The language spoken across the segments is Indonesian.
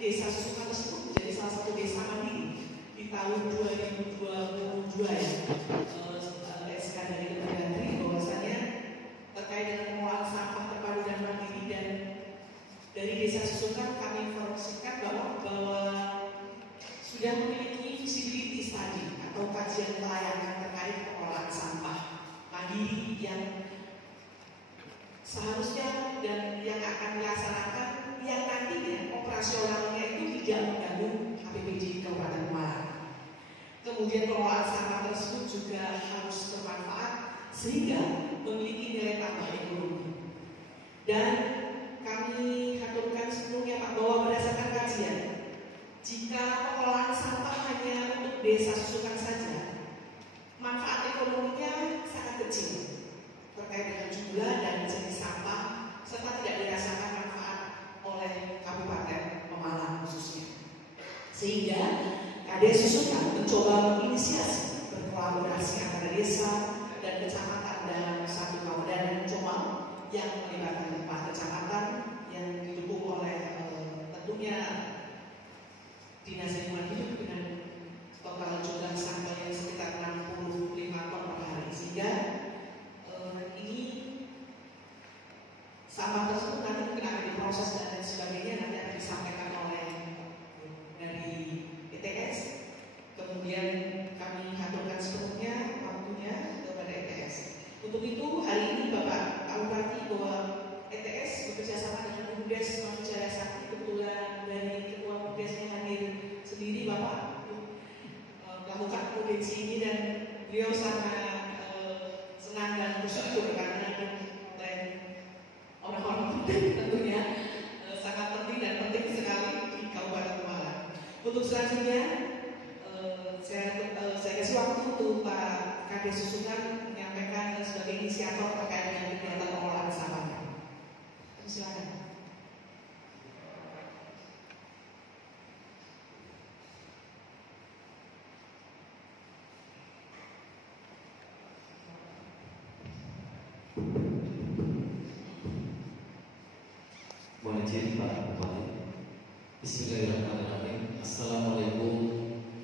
desa Susukan tersebut menjadi salah satu desa mandiri di tahun 2022 ya. SK dari Kemendagri bahwasanya terkait dengan pengelolaan sampah terpadu dan mandiri, dan dari desa Susukan kami informasikan bahwa sudah memiliki visibility study atau kajian kelayakan terkait pengelolaan sampah mandiri yang seharusnya dan yang akan dilaksanakan, yang nantinya operasionalnya itu tidak mengganggu HPBD Kabupaten Pemalang. Kemudian pengelolaan sampah tersebut juga harus bermanfaat sehingga memiliki nilai tambah ekonomi. Dan kami haturkan sebelumnya Pak bahwa berdasarkan kajian, jika pengelolaan sampah hanya untuk desa Susukan saja, manfaat ekonominya sangat kecil terkait dengan jumlah dan jenis sampah, serta tidak dirasakan manfaat oleh Kabupaten Pemalang khususnya. Sehingga KD Susukan mencoba menginisiasi berkolaborasi antara desa dan kecamatan dalam satu kabupaten Comal yang melibatkan 4 kecamatan yang didukung oleh tentunya Dinas Lingkungan Hidup dengan total jumlah sampah yang sekitar 65 ton per hari, sehingga ini sampah tersebut nanti mungkin akan diproses dan lain sebagainya, nanti akan disampaikan oleh dari ETS. Kemudian kami haturkan sepenuhnya waktunya kepada ETS. Untuk itu hari ini Bapak Bupati bahwa ETS bekerjasama dengan BUMDes Manusia Sakti, kebetulan dari Ketua BUMDesnya hadir sendiri Bapak melakukan audiensi ini, dan beliau sangat senang dan bersyukur karena orang-orang penting tentunya sangat penting dan penting sekali di Kabupaten Pemalang. Untuk selanjutnya saya kasih waktu untuk Pak KD Susukan menyampaikan sebagai inisiator terkait dengan kegiatan pengelolaan sampah. Silakan. Mohon izin Pak Bupati. Bismillahirrahmanirrahim. Assalamualaikum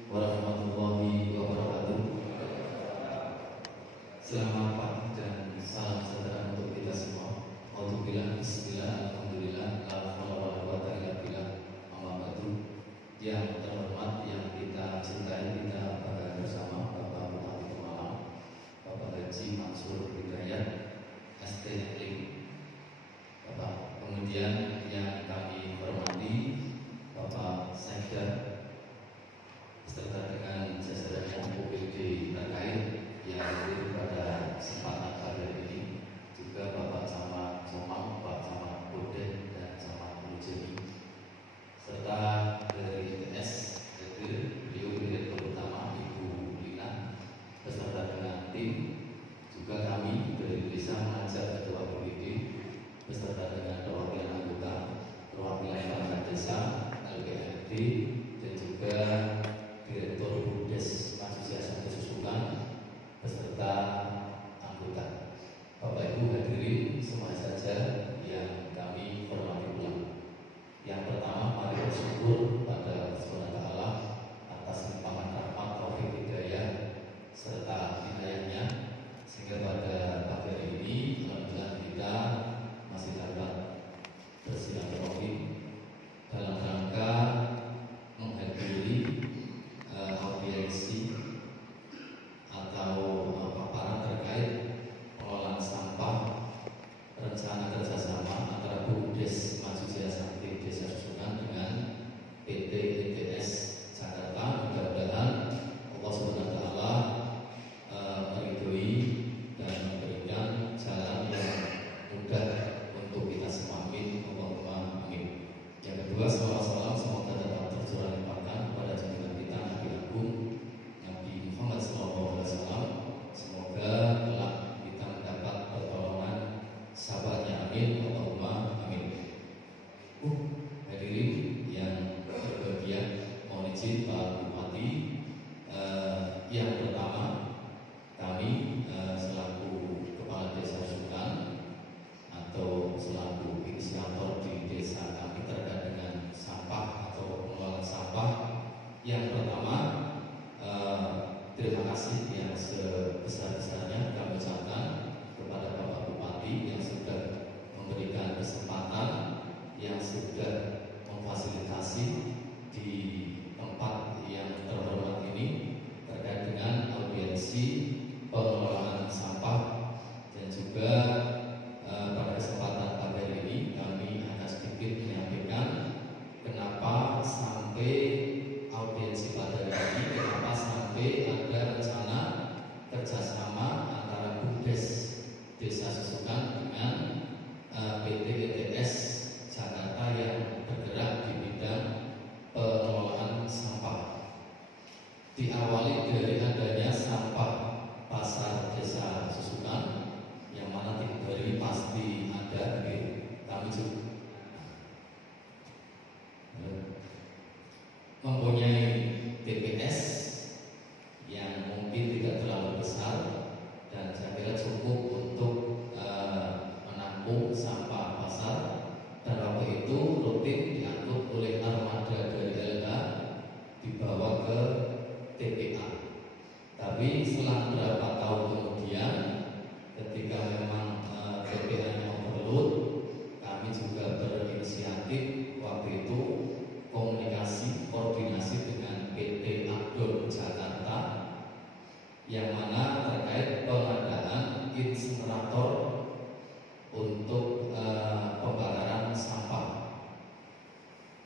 warahmatullahi wabarakatuh. Selamat pagi dan salam sejahtera untuk kita semua. Alhamdulillah, bismillah, alhamdulillah, la haula wala quwwata illa billah. Amma ba'du. Yang terhormat, yang kita cintai, kita bangga bersama Bapak Bupati Pemalang, Bapak Haji Mansur Hidayat, STM Bapak. Kemudian yang kami hormati Bapak Sekda beserta dengan jajaran OPD terkait yang hadir pada kesempatan pada ini, juga Bapak Camat Somang, Bapak Camat Boden, dan Camat Mujeni, serta dari ITS hadir beliau Direktur Utama Ibu Lina beserta dengan tim, juga kami dari desa mengajak Ketua OPD beserta dengan perwakilan anggota, perwakilan perangkat desa, LPRD, dan juga Direktur BUMDes Manusia Sakti Susukan beserta anggota. Bapak Ibu hadirin semua saja yang kami hormati ulang. Yang pertama, mari bersyukur pada Allah atas limpahan rahmat taufik hidayah serta inayahnya, sehingga pada pagi hari ini alhamdulillah kita masih dapat bersilaturahmi dalam rangka menghadiri audiensi atau paparan terkait pengelolaan sampah, rencana kerjasama antara BUMDes Manusia Sakti Desa Susukan dengan PT ITS Jakarta. Mudah-mudahan Allah Subhanahu wa Ta'ala meridhoi dan memberikan jalan yang mudah untuk kita semua. Amin, Allahumma amin. Yang kedua, salam semoga dapat tercurah limpahkan kepada junjungan kita Nabi Agung Nabi Muhammad SAW. Semoga kelak kita mendapat pertolongan sahabatnya. Amin, Allahumma amin. Hadirin yang berbahagia, mohon izin Pak Bupati. Yang pertama, kami selaku Kepala Desa Susukan atau selaku inisiator di desa kami terkait dengan yang sudah memfasilitasi di tempat yang terhormat ini terkait dengan audiensi pengelolaan sampah, dan juga pada kesempatan KBR ini kami akan sedikit menyampaikan kenapa sampai audiensi pada hari ini, kenapa sampai ada rencana kerjasama antara BUMDes Desa Susukan dengan PT ETS Jakarta yang bergerak di bidang pengelolaan sampah. Diawali dari adanya sampah pasar Desa Susukan, yang mana tiap hari pasti ada di kami juga mempunyai TPS yang mungkin tidak terlalu besar dan saya kira cukup untuk menampung sampah pasar, dan waktu itu rutin diangkut oleh armada dari LH dibawa ke TPA. Tapi setelah beberapa tahun kemudian, ketika memang TPA-nya overload, kami juga berinisiatif waktu itu koordinasi dengan PT Abdul Jakarta, yang mana terkait pengadaan insinerator untuk pembakaran sampah.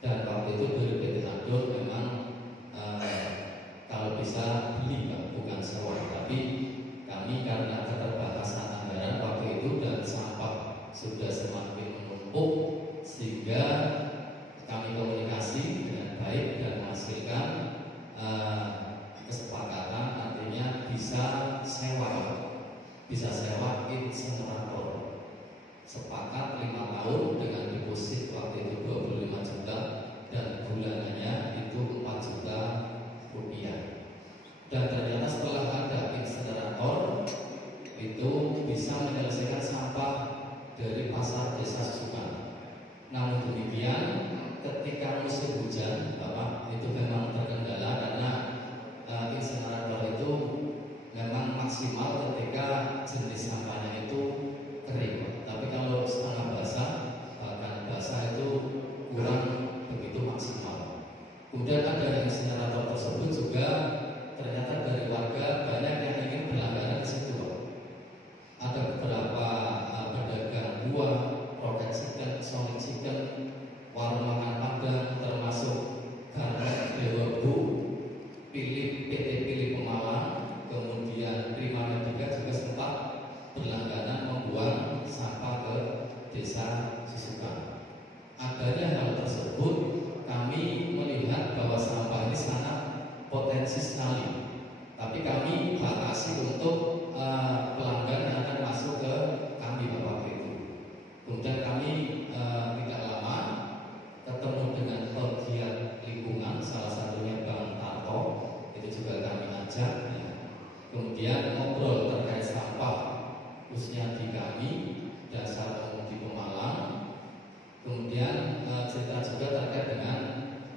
Dan waktu itu dari PT Abdul memang kalau bisa beli, bukan sewa, tapi kami karena keterbatasan anggaran waktu itu dan sampah sudah semakin menumpuk, sehingga kami komunikasi dengan baik dan menghasilkan kesepakatan, artinya bisa sewa insinerator. Sepakat 5 tahun dengan deposit waktu itu 25 juta dan bulanannya itu 4 juta rupiah. Dan ternyata setelah ada insinerator itu bisa menyelesaikan sampah dari pasar Desa Susukan. Namun demikian, ketika musim hujan, Bapak, itu memang terkendala karena insinerator itu memang maksimal ketika jenis sampahnya itu kering. Tapi kalau setengah basah, bahkan basah itu kurang begitu maksimal. Kemudian ada insinerator tersebut juga ternyata dari warga banyak yang ingin berlangganan di situ. Ada beberapa pedagang buah, roket chicken, solid chicken, warung makan Padang, termasuk Garnet Dewa Bu, PT Pilih Pemalang, kemudian Prima Medika juga sempat berlangganan membuang sampah ke Desa Susukan. Adanya hal tersebut, kami melihat bahwa sampah ini sangat potensi sekali. Tapi kami batasi untuk pelanggan yang akan masuk ke kami Bapak itu. Kemudian kami tidak lama ketemu dengan pegiat lingkungan, salah satunya Bang Tarto, itu juga kami ajak. Kemudian ngobrol terkait sampah khususnya di kami Dasar Umum di Pemalang. Kemudian cerita juga terkait dengan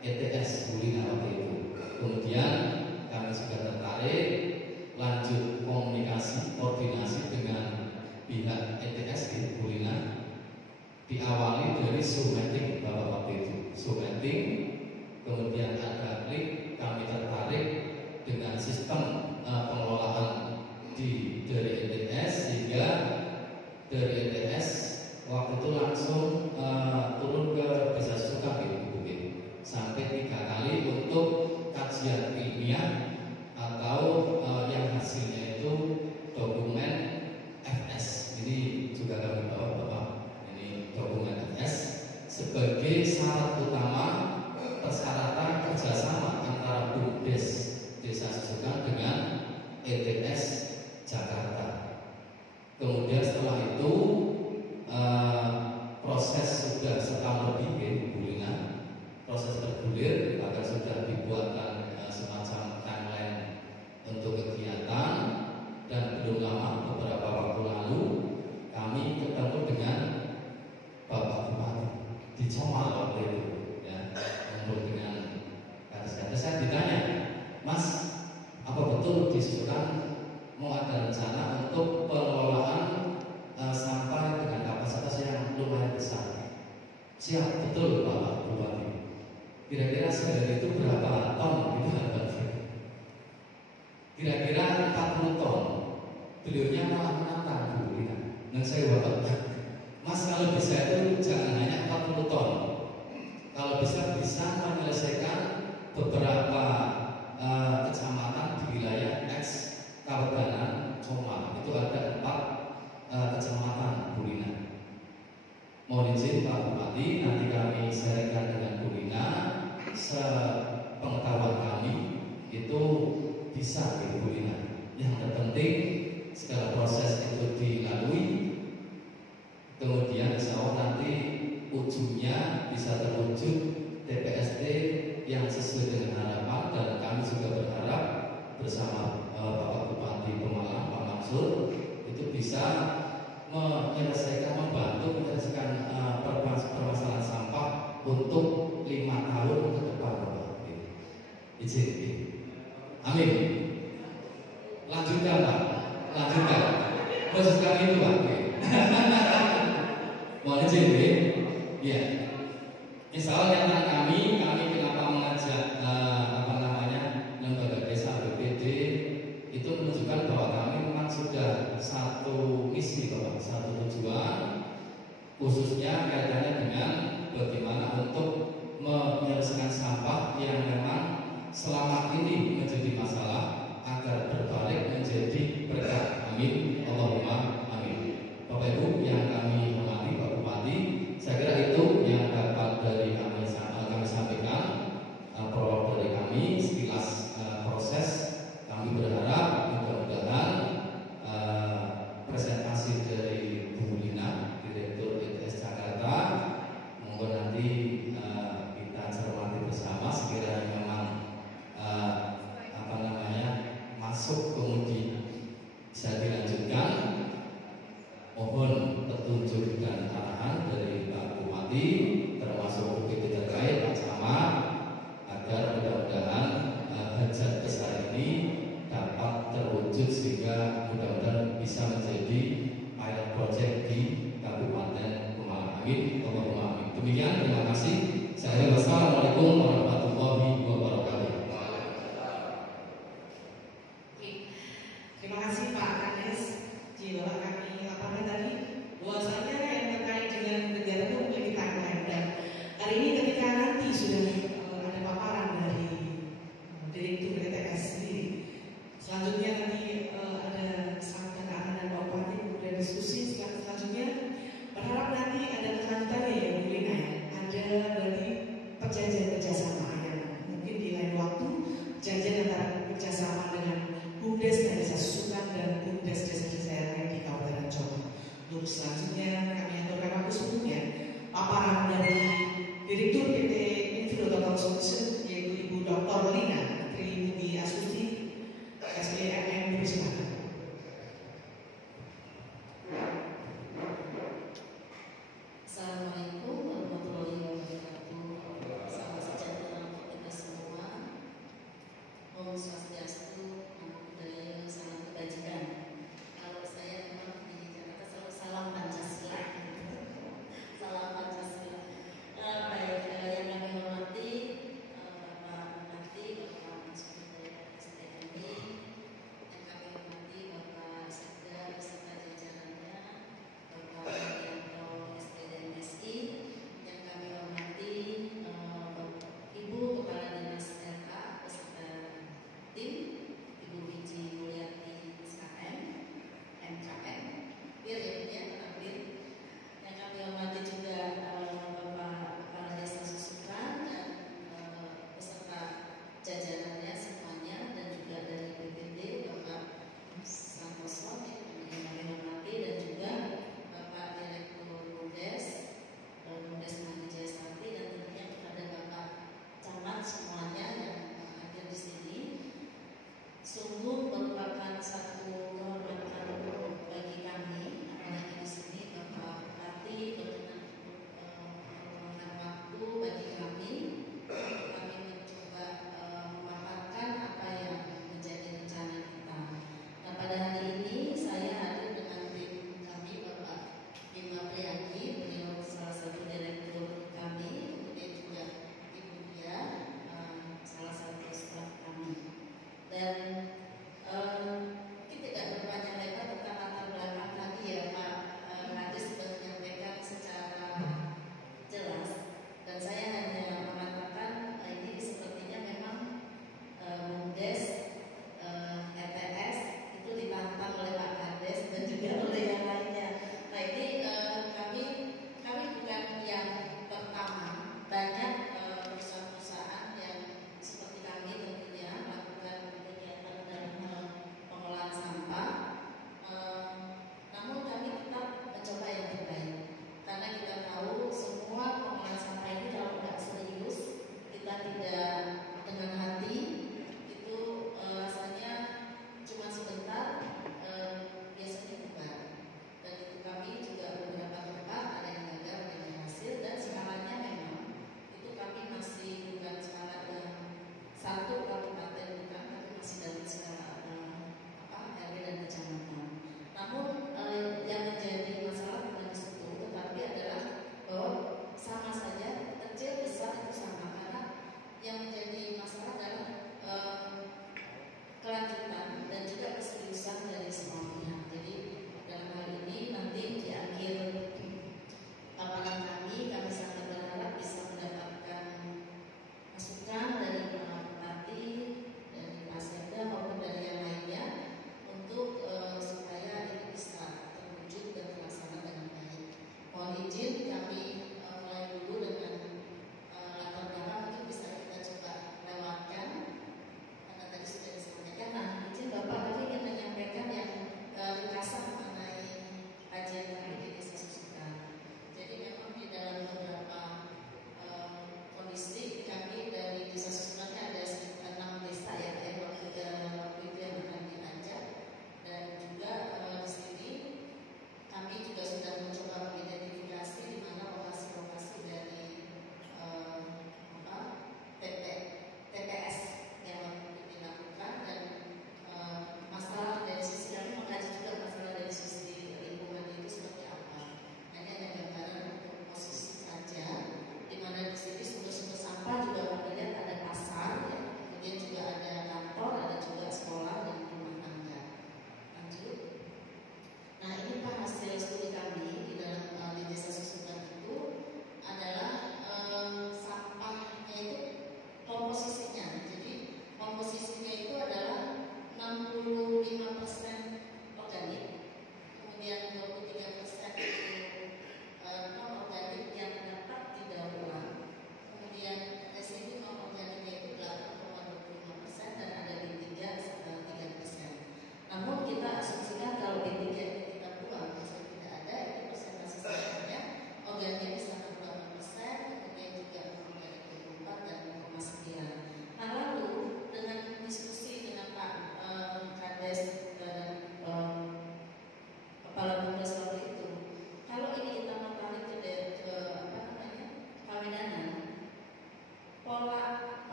ETS Bulina waktu itu. Kemudian kami juga tertarik lanjut koordinasi dengan pihak ETS di Bulina. Diawali dari Sumeting Bapak waktu itu, Sumeting, kemudian ada klik, kami tertarik dengan sistem pengelolaan dari ETS, sehingga dari ETS waktu itu langsung turun ke Desa Susukan sampai 3 kali untuk kajian ilmiah atau yang hasilnya itu dokumen FS. Ini juga kami bawa Bapak, ini dokumen FS sebagai syarat utama persyaratan kerjasama antara BUMDes Desa Susukan dengan ETS Jakarta. Kemudian setelah itu proses sudah setahun lebih ya, Bulina, proses bergulir, bahkan sudah dibuatkan semacam timeline untuk kegiatan. Dan belum lama, beberapa waktu lalu, kami ketemu dengan Bapak Bupati di Comal waktu itu, ya, ngobrol dengan kades-kades. Saya ditanya, Mas, apa betul di Susukan mau ada rencana untuk pengelolaan sampah dengan kapasitas yang lumayan besar? Siap, betul Bapak Bupati. Kira-kira sehari itu berapa ton itu harga? Kira-kira 40 ton. Beliaunya malah menantang Bu Rina. Dan saya Bapak, Mas kalau bisa itu jangan hanya 40 ton. Kalau bisa menyelesaikan beberapa kecamatan di wilayah X Kawedanan Coma. Itu ada 4 kecamatan Bu Rina. Mohon izin Pak Bupati, nanti kami sharingkan dengan Bu Rina. Sepengetahuan kami itu bisa Bu Rina. Yang terpenting segala proses itu dilalui, kemudian insya Allah nanti ujungnya bisa terwujud TPST yang sesuai dengan harapan, dan kami juga berharap bersama Bapak Bupati Pemalang Pak Mansur itu bisa membantu menyelesaikan permasalahan sampah untuk 5 tahun ke depan, Bapak. Izin. Amin. Lanjutkan Pak. Lanjutkan. Khususkan itu Pak. Mohon izin, ya. Insya Allah yang kami kenapa mengajak lembaga desa BPD itu menunjukkan bahwa kami memang sudah satu misi Bapak, satu tujuan, khususnya kaitannya dengan bagaimana untuk menyelesaikan sampah yang memang selama ini menjadi masalah agar berbalik menjadi berkah. Amin. Allahumma amin. Bapak Ibu yang kami hormati Pak Bupati, saya kira itu yang dapat dari kami sampaikan.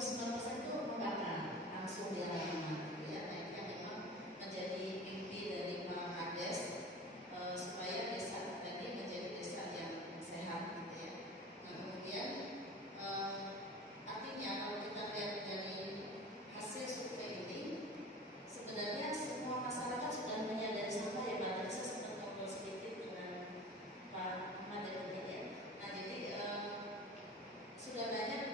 29% itu membakar langsung di halaman gitu ya. Nah ini yang memang menjadi mimpi dari Pak Kades supaya desa tadi menjadi desa yang sehat gitu ya. Nah kemudian artinya kalau kita lihat dari hasil survei ini sebenarnya semua masyarakat sudah menyadari sampah ya Pak. Tadi saya sempat ngobrol sedikit dengan Pak Ahmad Deputi ya. Nah jadi sudah banyak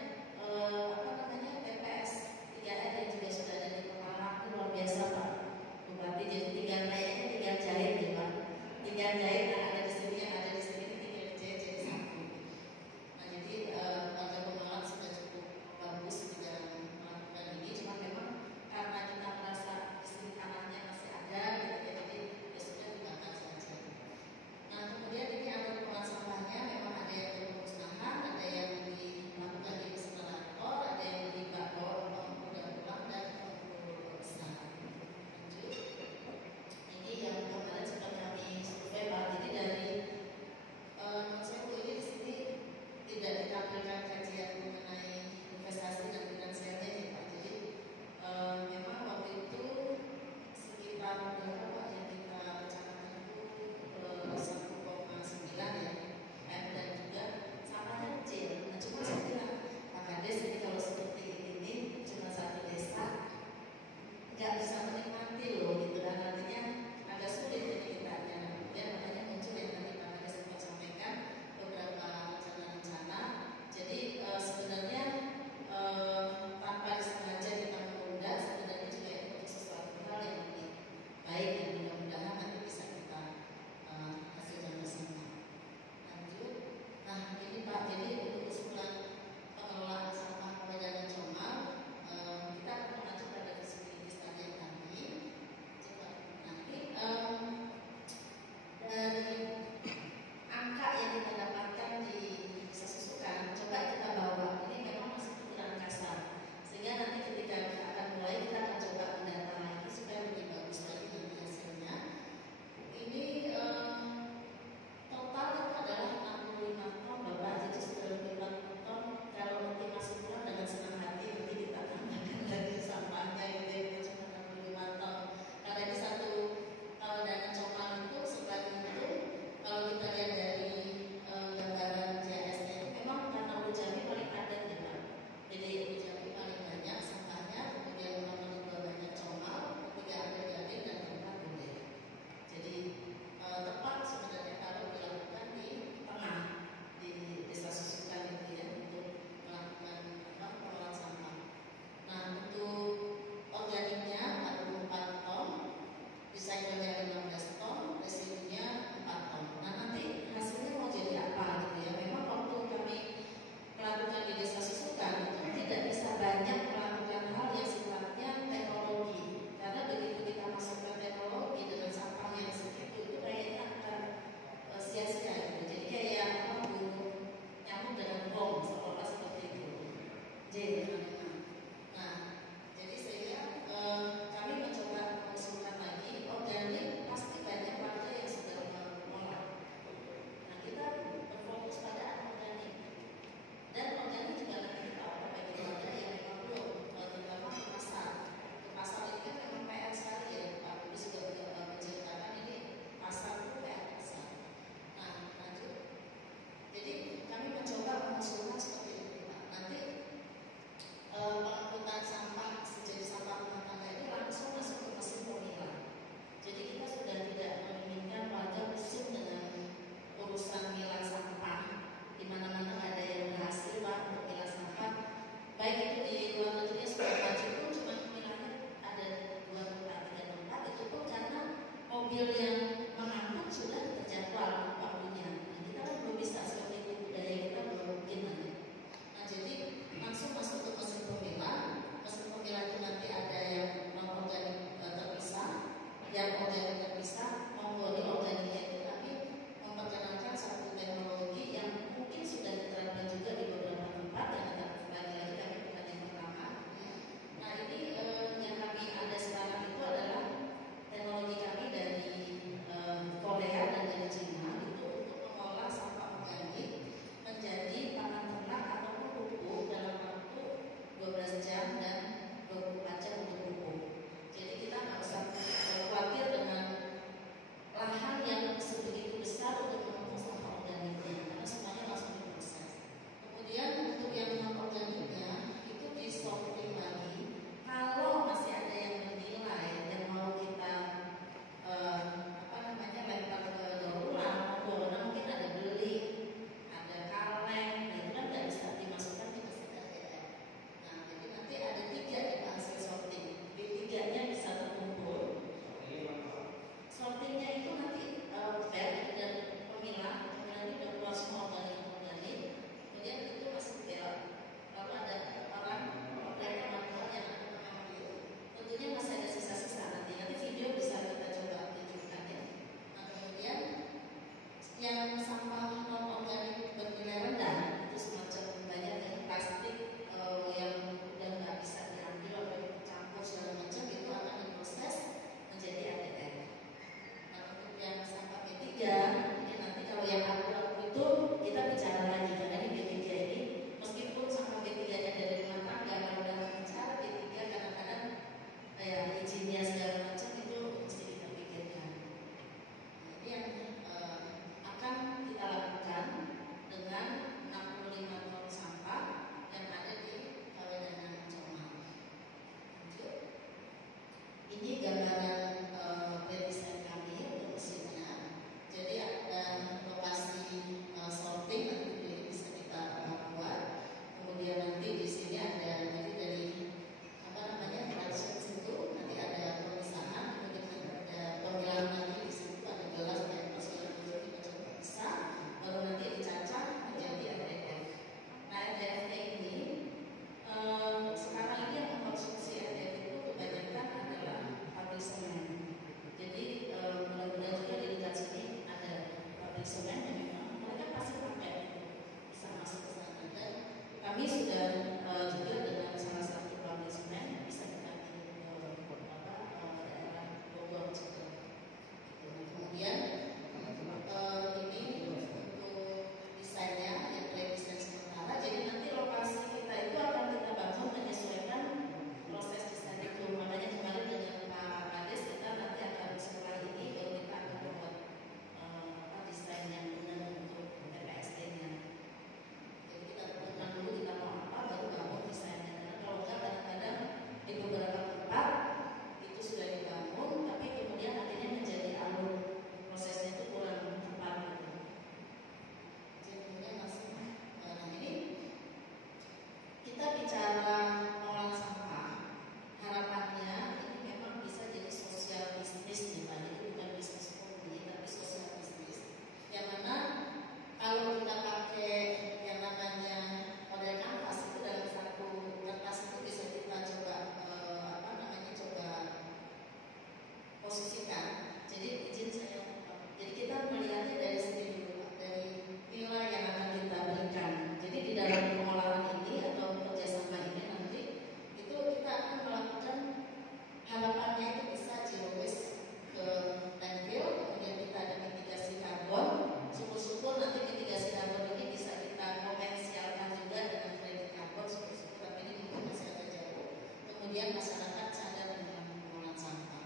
kemudian masyarakat sadar dengan pengolahan sampah.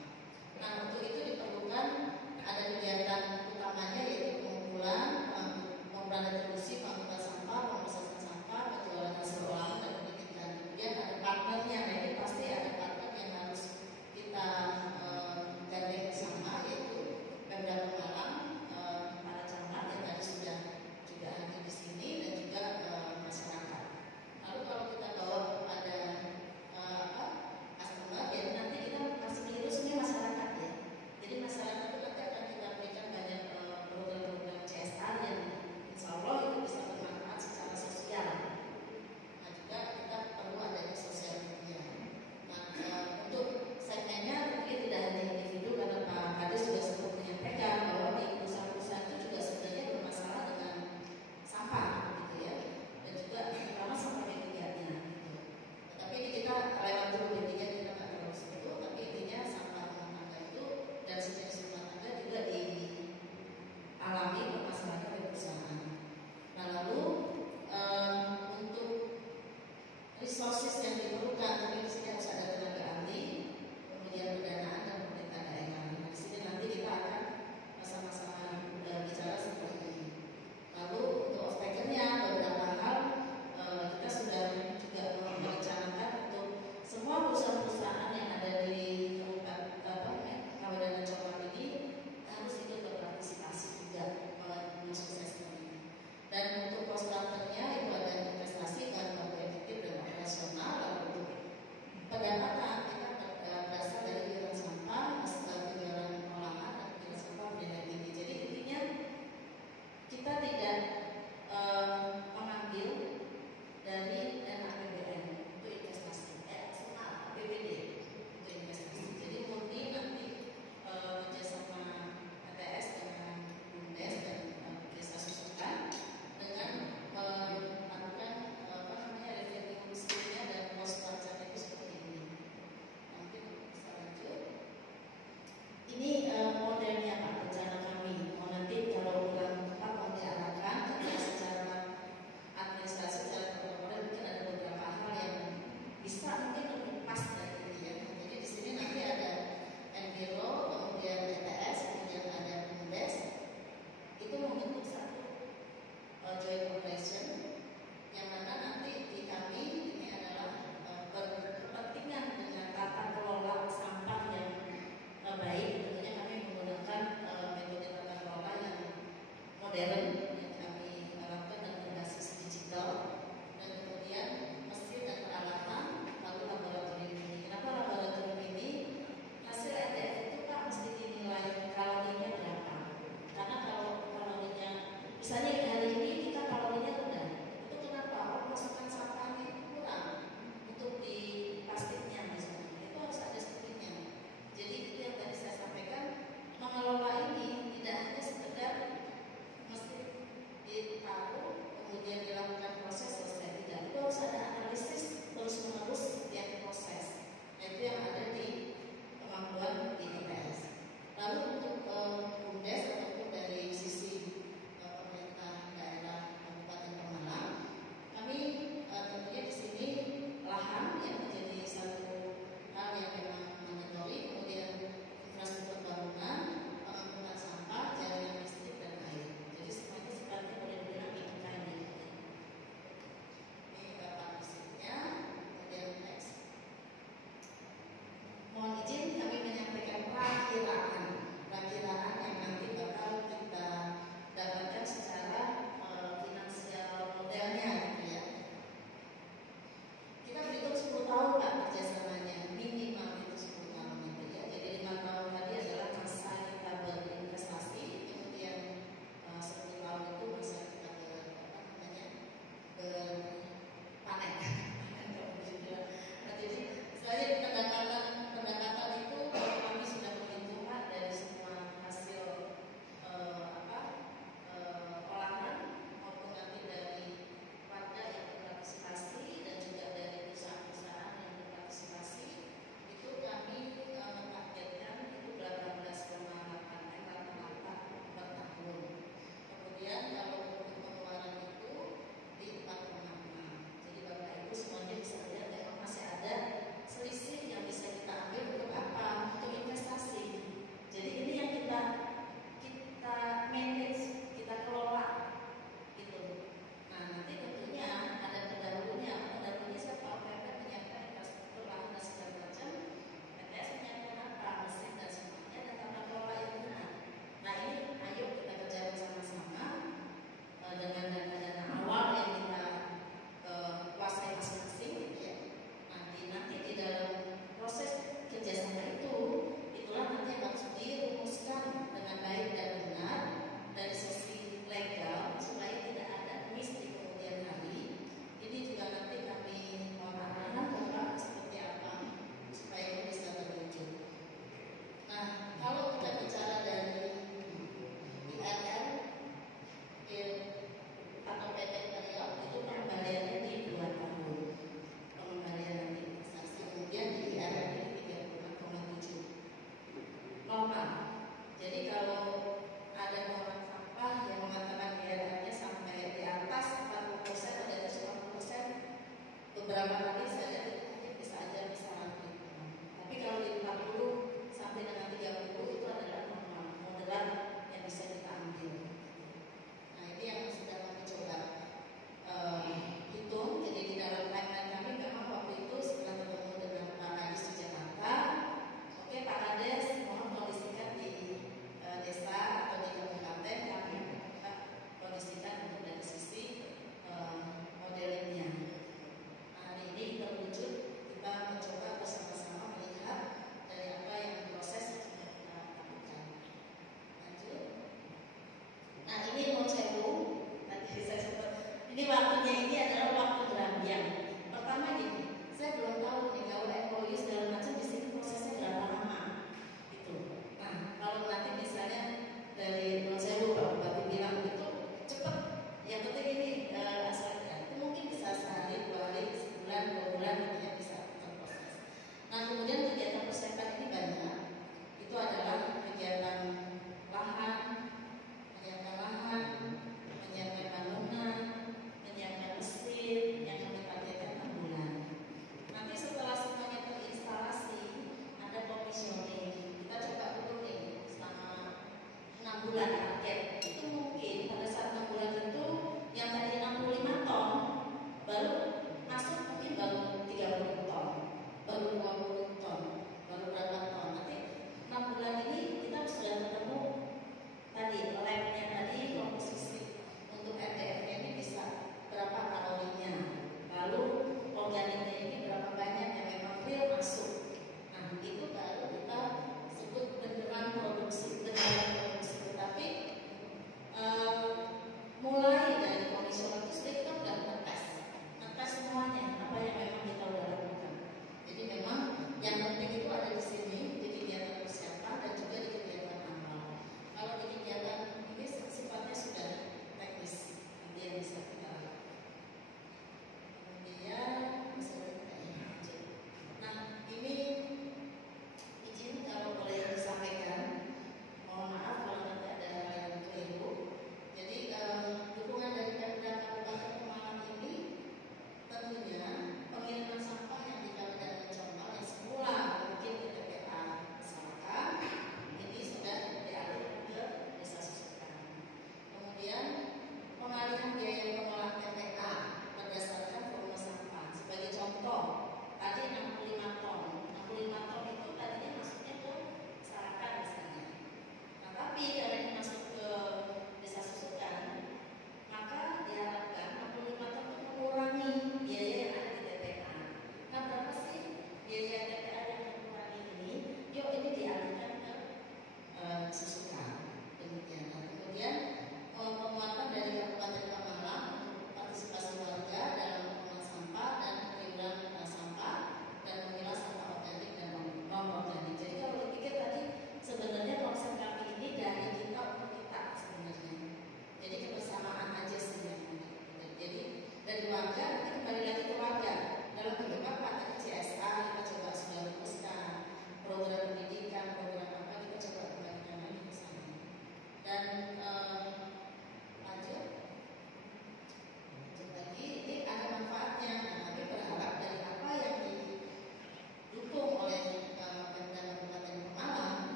Nah, untuk itu diperlukan ada kegiatan utamanya yaitu pengumpulan, retribusi, pengangkutan sampah, pemrosesan sampah, penjualan hasil olahan dan pendidikan. Kemudian ada partnernya, nah ini pasti ada partner yang harus kita gandeng bersama, yaitu Pemda Pemalang, para camat yang tadi sudah juga hadir di sini dan juga masyarakat. Lalu kalau kita bawa kepada customer, ya nanti kita kasih meniru sebenarnya masyarakat ya. Jadi masyarakat itu nanti akan kita berikan banyak program-program CSR yang insya Allah itu bisa bermanfaat secara sosial. Nah juga kita perlu adanya sosial media. Nah untuk segmennya mungkin tidak hanya individu karena Pak Kades juga sempat menyampaikan bahwa di perusahaan-perusahaan itu juga sebenarnya bermasalah dengan sampah gitu ya, dan juga terutama sampah B3-nya gitu. Tapi ini kita lewat dulu B3 kita nggak terlalu sebut, tapi intinya sampah rumah tangga itu dan sejenis rumah tangga juga dialami permasalahan di perusahaan. Nah lalu untuk resources yang diperlukan, tapi di sini harus ada tenaga ahli, kemudian pendanaan dan pemerintah daerah. Nah, di sini nanti kita akan sama-sama bicara seperti ini. Lalu untuk off-takernya beberapa hal kita sudah juga merencanakan untuk semua perusahaan-perusahaan yang ada di Kabupaten Copat ini harus ikut berpartisipasi juga mensukseskan ini. Dan untuk post-structure-nya itu ada investasi bahan baku efektif dan operasional. Lalu untuk pendapat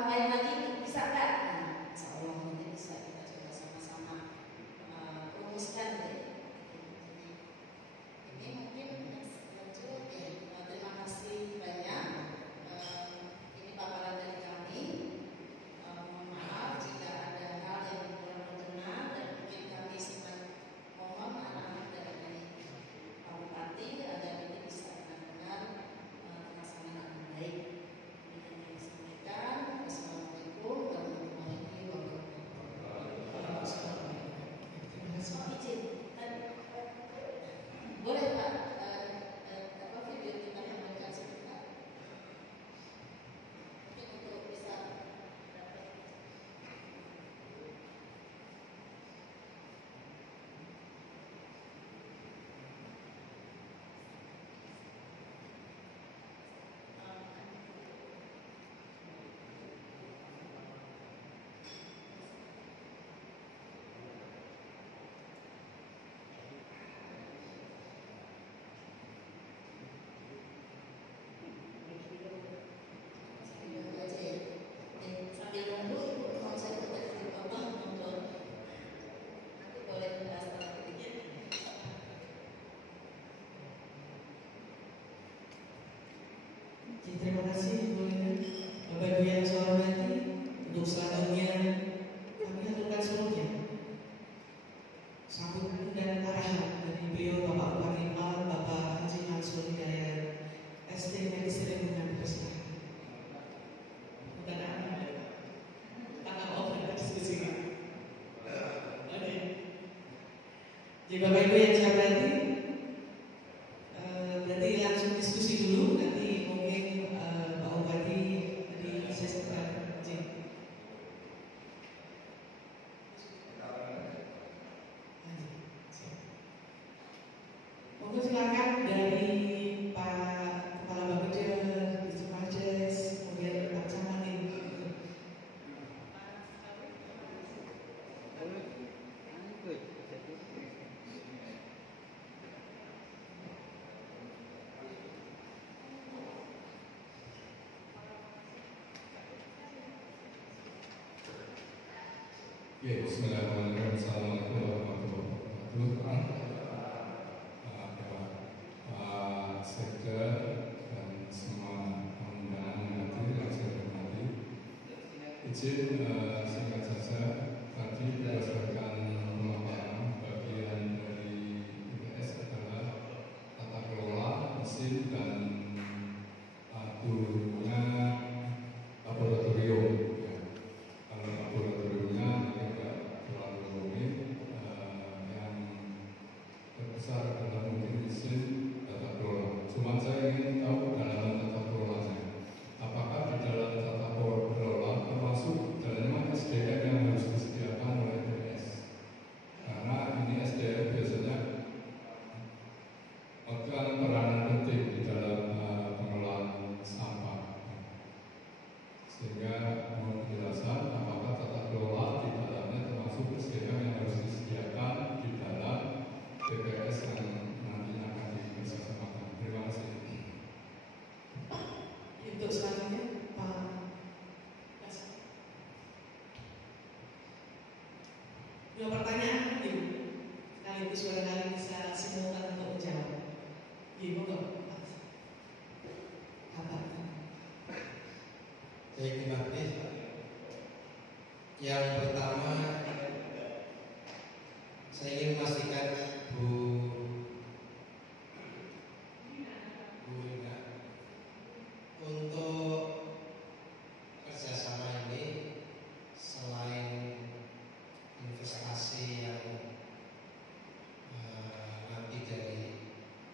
tambahin lagi bisa nggak? Nah, insya Allah nanti bisa kita coba sama-sama rumuskan deh. Jadi ini mungkin lanjut ya. Terima kasih banyak. Ini paparan dari kami. Mohon maaf jika ada hal yang kurang berkenan dan mungkin kami simpan mohon arahan dari Pak Bupati agar ini bisa benar-benar terlaksana dengan baik. Assalamualaikum warahmatullahi wabarakatuh. Izin, boleh Pak, video kita memberikan sebentar, mungkin untuk bisa sambil nunggu, mau saya tulis di bawah untuk nanti boleh menjelaskan lagi. Terima kasih Bapak Ibu yang saya hormati. Untuk selanjutnya kami aturkan seluruhnya sambutan dan arahan dari beliau Bapak Bupati Malang, Bapak Haji Mansur Hidayat, ST Magister dengan Persilakan. Bukan karena open diskusi. Oke. Jadi Bapak Ibu yang saya hormati, berarti langsung diskusi dulu. Nanti mungkin Pak Bupati di sesi terakhir. Monggo silakan dari Pak Kepala Bapeda, Dirjen Majes, kemudian Pak Camat ini. Ya, bismillahirrahmanirrahim. Assalamualaikum warahmatullahi wabarakatuh. Pak Sekda dan semua undangan yang hadir yang saya hormati. Izin singkat saja, tadi berdasarkan pemaparan bagian dari IPS adalah tata kelola mesin dan aturnya laboratorium. Kalau laboratoriumnya tidak terlalu rumit, yang terbesar adalah mungkin mesin tata kelola. Cuma saya ingin tahu dalam tata kelolanya, apakah di dalam tata kelola termasuk dalamnya SDM yang harus disediakan oleh PS? Karena ini SDM biasanya memegang peranan penting di dalam pengelolaan sampah. Sehingga mohon penjelasan apakah tata kelola di dalamnya termasuk SDM yang harus disediakan di dalam TPS yang nantinya akan dikerjasamakan. Terima kasih. Untuk selanjutnya Pak Kasih. Dua pertanyaan, Ibu. Sekaligus barangkali bisa simultan untuk menjawab. Ibu kok. Apa? Baik, terima kasih. Yang pertama, saya ingin memastikan Bu Ina, untuk kerjasama ini selain investasi yang nanti dari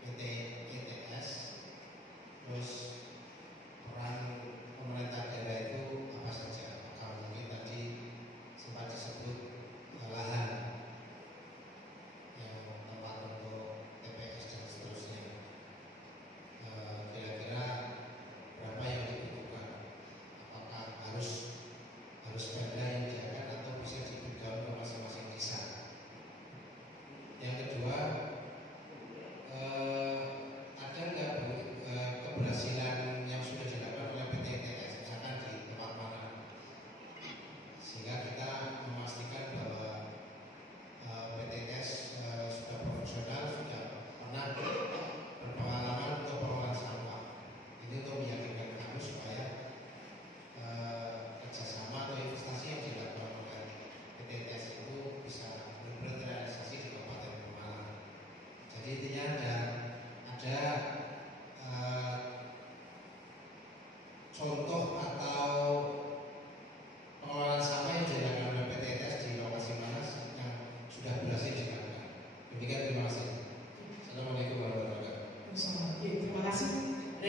PT ITS, terus peran pemerintah daerah itu apa saja? Kalau mungkin tadi sempat disebut lahan.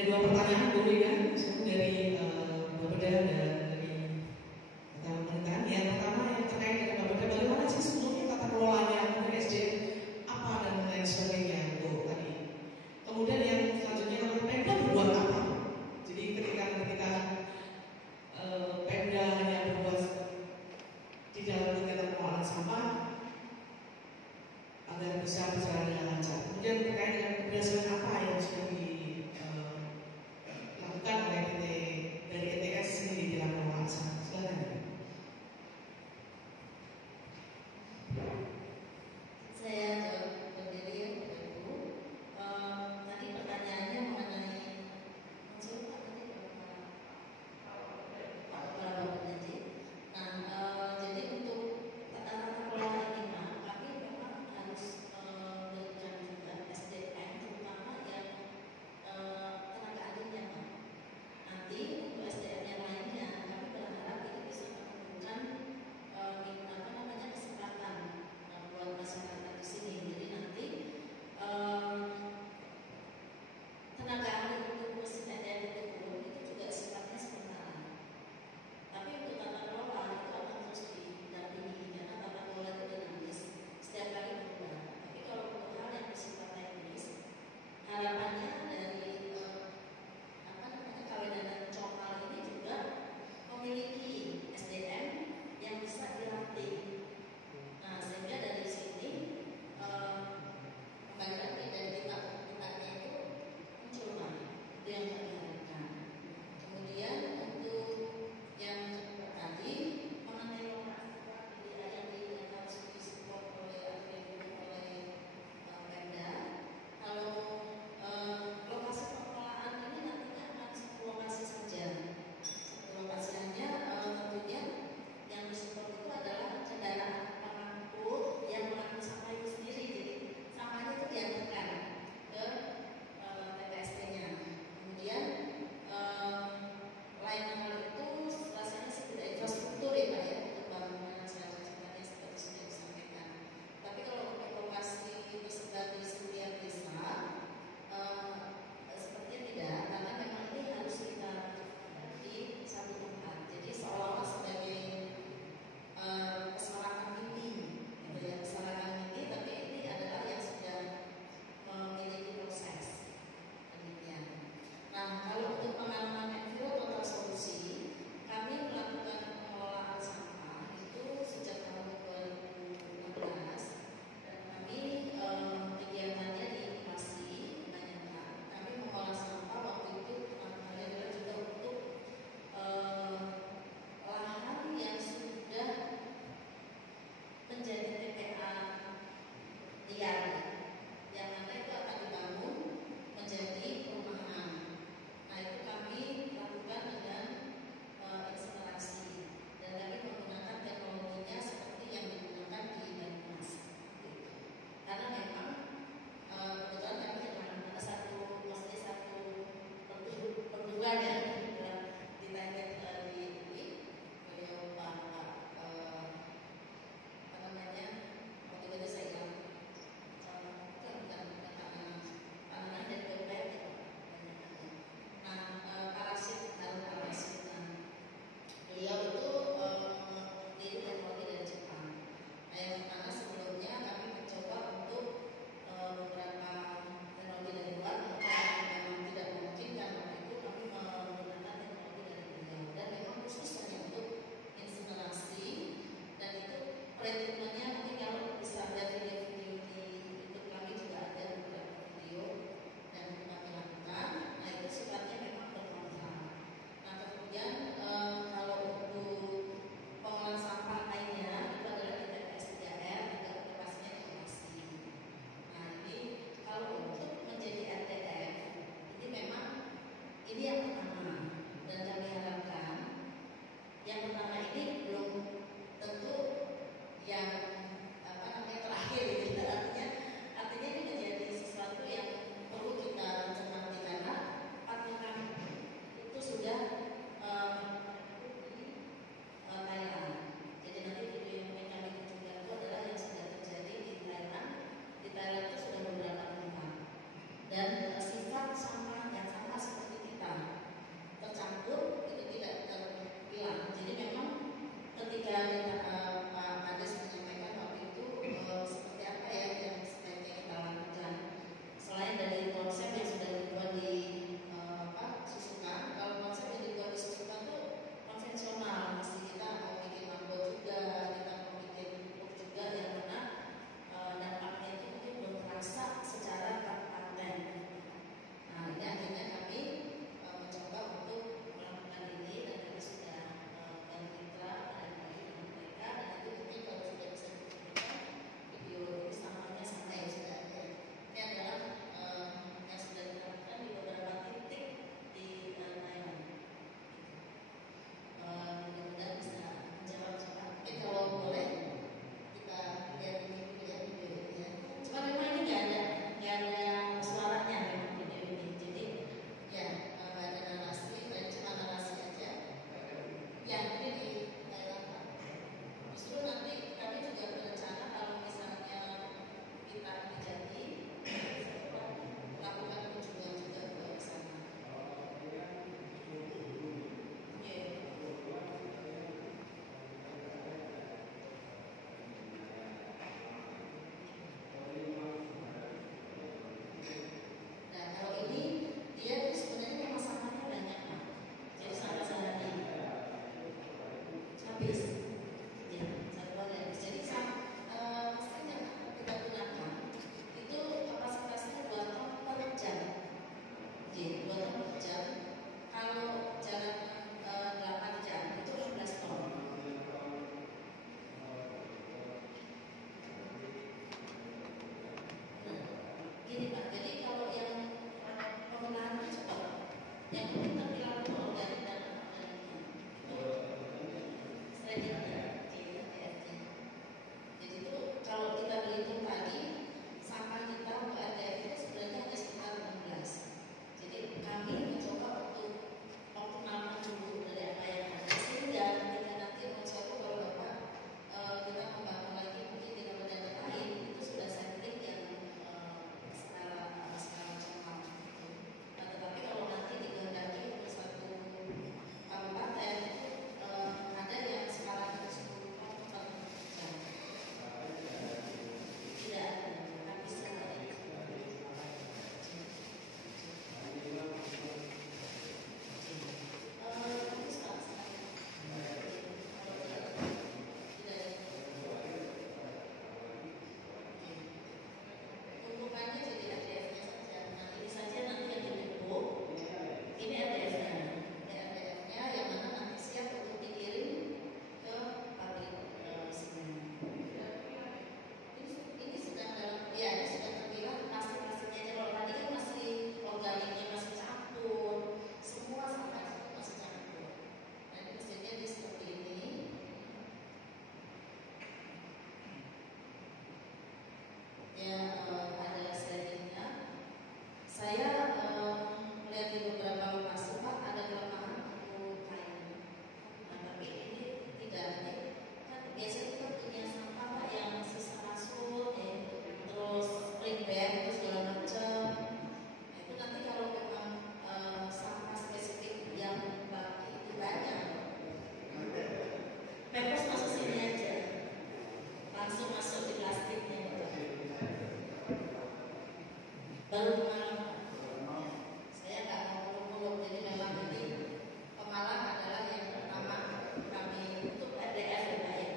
dua pertanyaan boleh ya, dari Bapeda dan dari pemerintahan. Yang pertama yang terkait dengan Bapeda, bagaimana sih sebetulnya tata kelolanya untuk SDM apa dan lain sebagainya untuk tadi. Kemudian yang selanjutnya Pemda berbuat apa? Jadi ketika Pemda hanya berbuat di dalam kegiatan pengelolaan sampah agar bisa berjalan dengan lancar. Kemudian terkait dengan keberhasilan apa yang sudah dilakukan bis. Ya, jadwalnya bis. Jadi mesin yang akan kita gunakan itu kapasitasnya 2 ton per jam. Oke, 2 ton per jam. Kalau jalan 8 jam itu 15 ton. Gini Pak, jadi kalau yang penggunaan cepat, yang penting terpilah organik dan selanjutnya DFG. Jadi itu kalau kita berhitung tadi sampah kita untuk RDF itu sebenarnya ada sekitar 16. Jadi kami mencoba untuk optimalkan dulu dari apa yang ada sehingga ketika nanti mencoba kalau Bapak kita membangun lagi mungkin dengan model lain itu sudah setting yang skala nasional. Nah, tetapi kalau nanti dikehendaki untuk satu kabupaten ada yang skala 10 ton per jam. Tidak ada, tapi sekali. Tapi sekali. Tumpukannya jadi ADF-nya saja. Nah, ini saja nanti yang ditumpuk. Ini ADF-nya. Ini ADF-nya yang mana nanti siap untuk dikirim ke pabrik semen. Ini sedang dalam, ya ini sudah terpilah plastik-plastiknya aja. Kalau tadi kan masih organiknya masih campur, semua sampah itu masih campur. Nah, ini mesinnya dia seperti ini. Ya ada slidingnya. Saya melihat di beberapa lokasi Pak ada kelemahan untuk kain. Nah, tapi ini tidak. Ini kan biasanya kita punya sampah Pak yang sisa kasur, terus spring bed, terus segala macam. Nah, itu nanti kalau memang sampah spesifik yang itu banyak, pepes masuk sini aja, langsung masuk di plastiknya. Baru Pemalang, saya nggak mau muluk-muluk, jadi memang ini Pemalang adalah yang pertama kami untuk RDF ya Pak ya.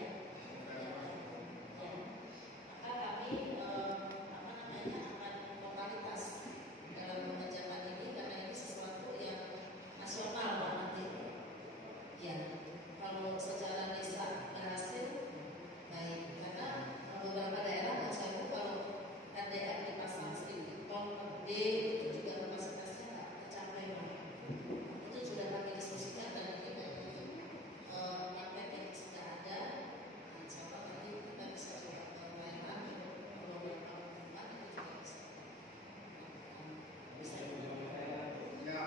Ya. Maka kami akan totalitas dalam mengerjakan ini karena ini sesuatu yang nasional Pak nanti. Ya, kalau secara desa berhasil baik karena beberapa daerah saya kalau RDF dipasang sedikit ton D itu juga kapasitasnya nggak tercapai Pak. Itu sudah kami diskusikan dan ini template yang sudah ada. Nah, insya Allah nanti kita bisa coba ke layanan kalau tahun depan itu juga bisa. Bisa. Ya.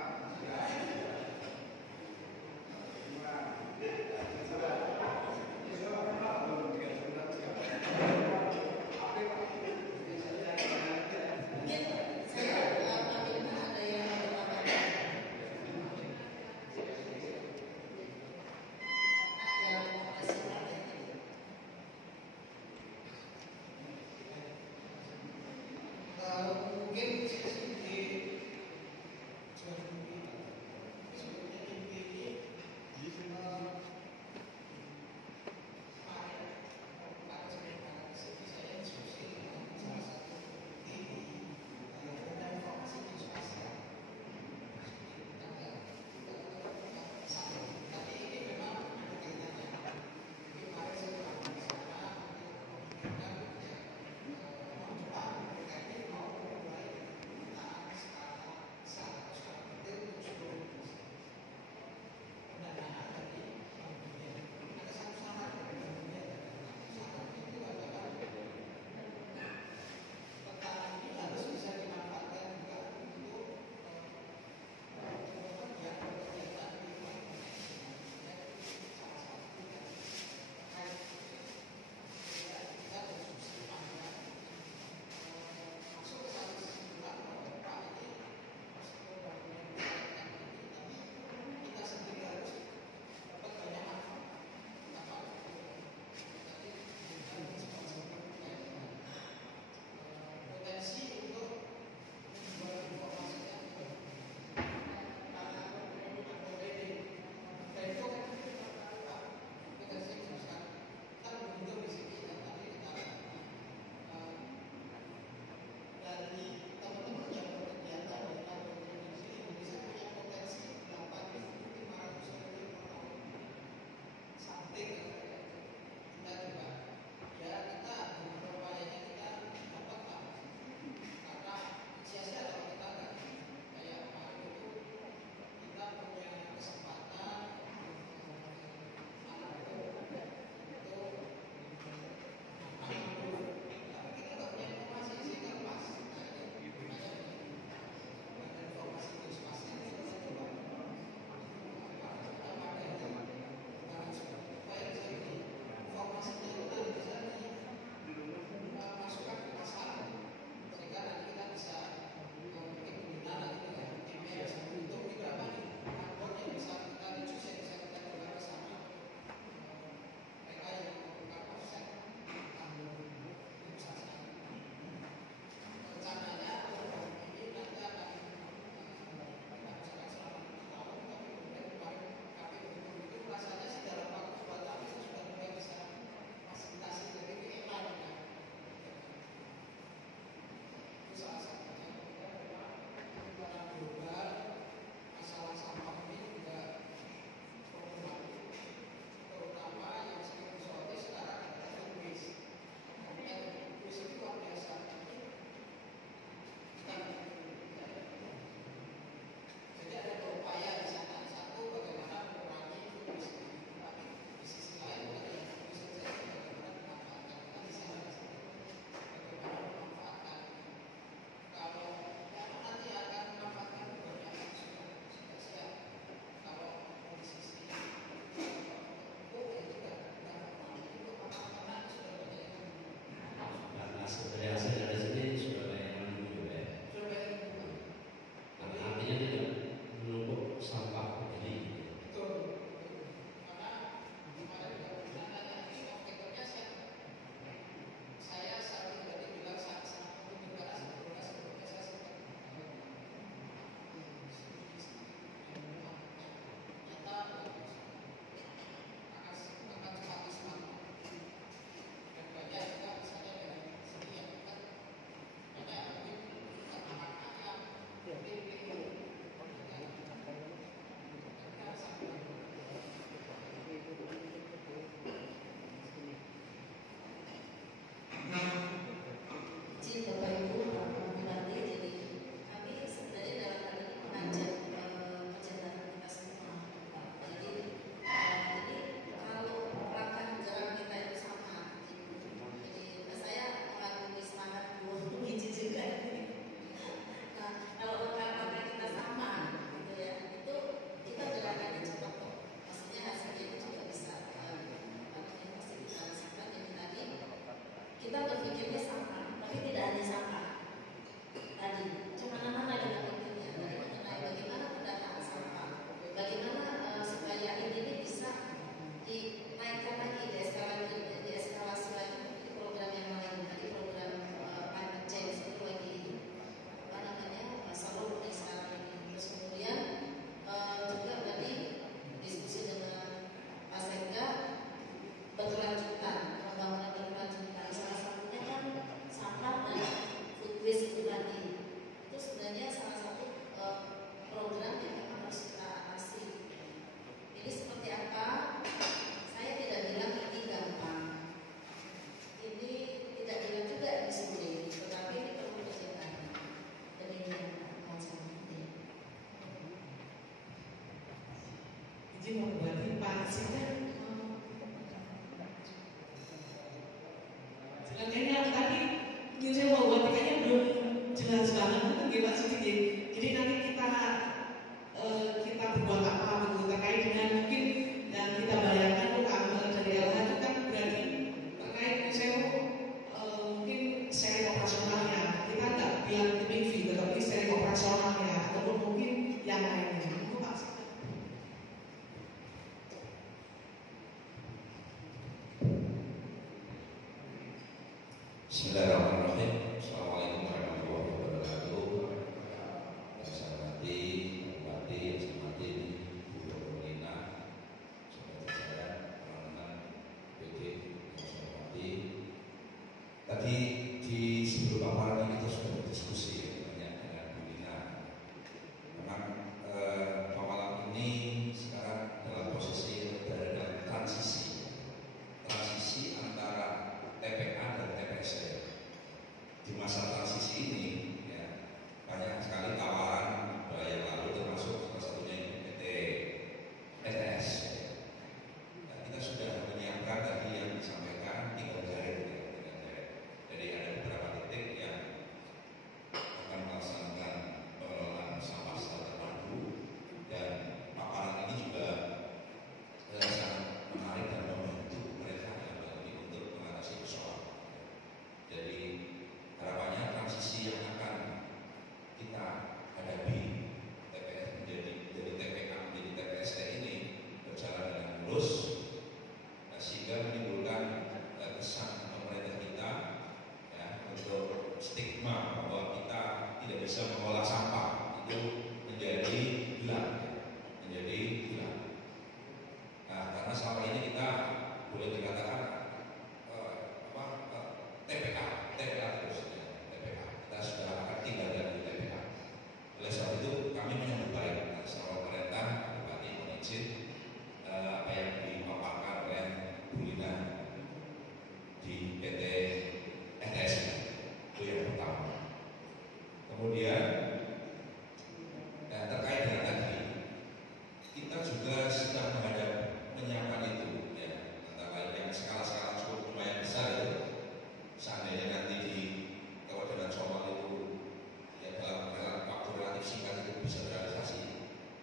Dan kayaknya tadi saya mau buat kayaknya belum jelas banget itu gimana sih. Jadi nanti kita berbuat apa begitu terkait dengan mungkin yang kita bayangkan tuh dari LH itu kan berarti terkait misalnya mungkin seri operasionalnya kita nggak bilang tipping fee tetapi seri operasionalnya ataupun mungkin yang lainnya itu Pak. Bismillahirrahmanirrahim. Assalamualaikum warahmatullahi wabarakatuh. Yang saya hormati, Bupati, yang saya hormati Bu Dolina, sahabat jajaran, teman-teman PD yang saya hormati. Tadi di sebelum paparan ini kita sudah berdiskusi banyak dengan Bu Lina. Memang paparan ini sekarang dalam posisi dalam transisi antara TPA dan TPST. Di masa transisi ini ya, banyak sekali tawaran yang lalu termasuk salah satunya PT ETS. Ya, kita sudah menyiapkan tadi yang disampaikan 3 jari. Jadi ada beberapa titik yang akan melaksanakan pengelolaan sampah secara terpadu dan paparan ini juga sangat menarik dan membantu mereka yang untuk mengatasi persoalan. Jadi harapannya transisi yang akan kita hadapi TPS dari TPA menjadi TPST ini berjalan dengan mulus sehingga menimbulkan kesan pemerintah kita ya, untuk stigma bahwa kita tidak bisa mengolah sampah itu menjadi hilang. Nah, karena selama ini kita boleh dikatakan TPA terus ya, TPA. Kita sudah akan tinggal di TPA. Oleh sebab itu kami menyambut baik sama pemerintah Bupati izin apa yang dipaparkan oleh Bu Lina di PT ETS itu yang pertama. Kemudian terkait dengan tadi kita juga sedang menyiapkan itu ya, antara lain yang skala-skala cukup lumayan besar itu. Seandainya nanti di Kabupaten Jombang itu ya dalam waktu relatif singkat itu bisa terrealisasi,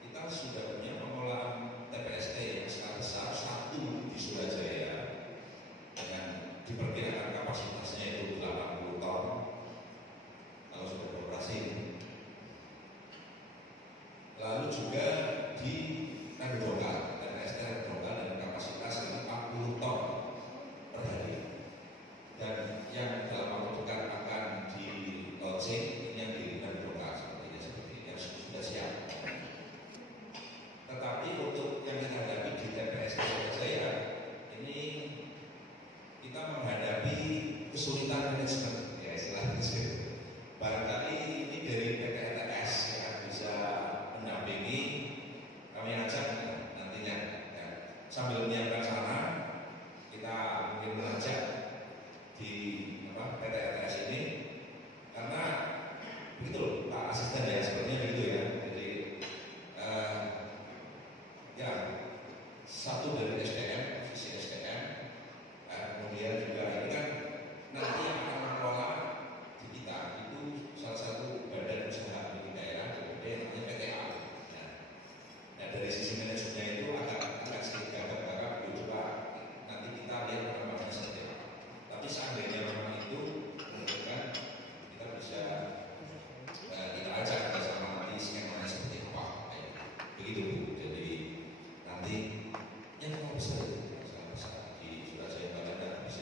kita sudah punya pengolahan TPST yang skala besar satu di Surabaya dengan diperkirakan kapasitasnya itu 80 ton kalau sudah beroperasi. Lalu juga di Randoka, TPST Randoka dengan kapasitas 40 ton per hari. Dan yang dalam waktu dekat akan di launching ini yang di Randoka seperti yang sudah siap. Tetapi untuk yang kita hadapi di TPS saya ini kita menghadapi kesulitan manajemen ya istilahnya itu. Barangkali ini dari PT ETS yang bisa mendampingi kami ajak nantinya ya. Sambil menyiapkan sana kita mungkin mengajak di PT ETS ini karena begitu Pak Asisten ya sepertinya begitu ya. Jadi ya satu dari SDM, sisi SDM, kemudian juga ini kan nanti yang akan mengelola di kita itu salah satu badan usaha di daerah yang namanya PTA. Nah dari sisi manajemennya itu agak sedikit agak coba nanti kita lihat perkembangannya seperti apa. Tapi seandainya memang itu menunjukkan kita bisa kita ajak bersama nanti skemanya seperti apa begitu Bu. Jadi nanti yang besar itu di Surabaya Barat bisa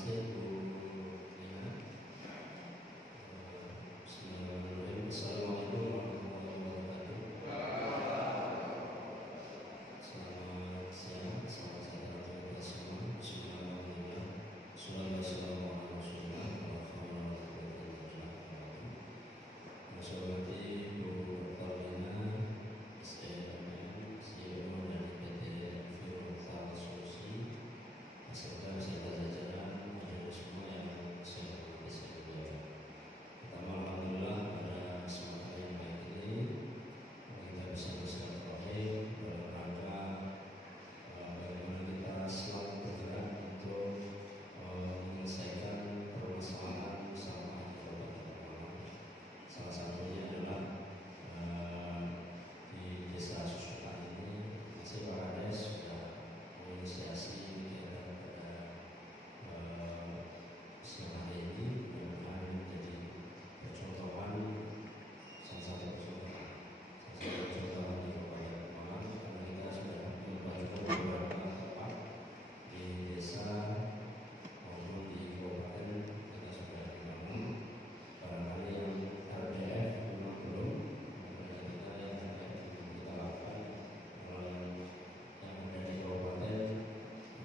kasih Bu Nina. Bismillahirrahmanirrahim. Assalamualaikum warahmatullahi wabarakatuh. Selamat siang, selamat datang semua. Bismillahirrahmanirrahim. Assalamualaikum warahmatullahi wabarakatuh. Yang saya hormati Bu Dr. Nina, SDMM, CEO dari PT Environmental Solusi, beserta jajaran dan semua yang saya hormati sekalian. Pertama, alhamdulillah pada kesempatan yang baik ini kita bisa bersilaturahim dalam rangka bagaimana kita selalu bergerak untuk menyelesaikan permasalahan sampah di Kabupaten Malang. Salah satunya adalah di Desa Susukan ini masih Pak Kades sudah menginisiasi kegiatan pada siang hari ini, mudah-mudahan menjadi percontohan, salah satu percontohan di Kabupaten Malang, karena kita sudah membangun beberapa tempat di desa maupun di kabupaten kita sudah dibangun. Barangkali yang RDF memang belum, makanya kita yang RDF kita lakukan. Kalau yang ada di kabupaten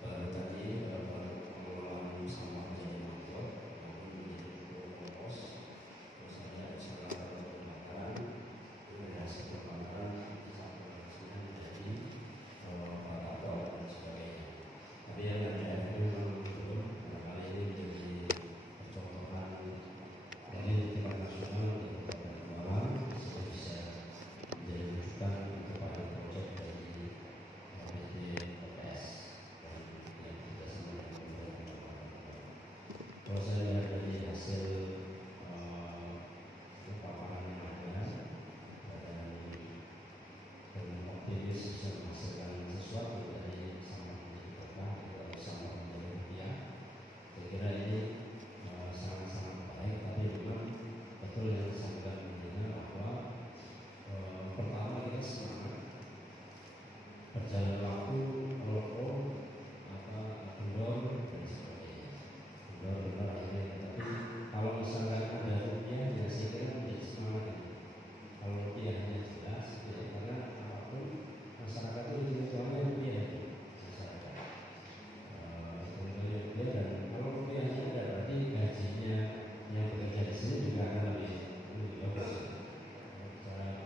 baru tadi pengelolaan sampah menjadi mangkok maupun menjadi kompos. Terus ada usaha pembakaran, dari hasil pembakaran sampah menjadi batako dan sebagainya. Tapi yang RDF memang belum, barangkali ini menjadi percontohan dari tingkat nasional di Kabupaten Malang supaya bisa menjadi rujukan kepada proyek dari PT PPS dan yang tidak sama dengan Kabupaten Malang. Kalau saya lihat dari hasil paparan yang ada dan optimis bisa menghasilkan sesuatu dari sampah menjadi berkah atau sampah menjadi rupiah. Saya kira ini sangat-sangat baik, tapi memang betul yang disampaikan Dina bahwa pertama kita semangat berjalan waktu rokok kendor dan sebagainya. Kendor akhirnya, tapi kalau misalkan ada rupiah ya saya kira menjadi semangat. Kalau rupiahnya jelas, ya, karena apapun masyarakat itu tujuannya rupiah masyarakat. Rupiah dan kalau rupiahnya ada berarti gajinya yang bekerja di sini juga akan lebih bagus.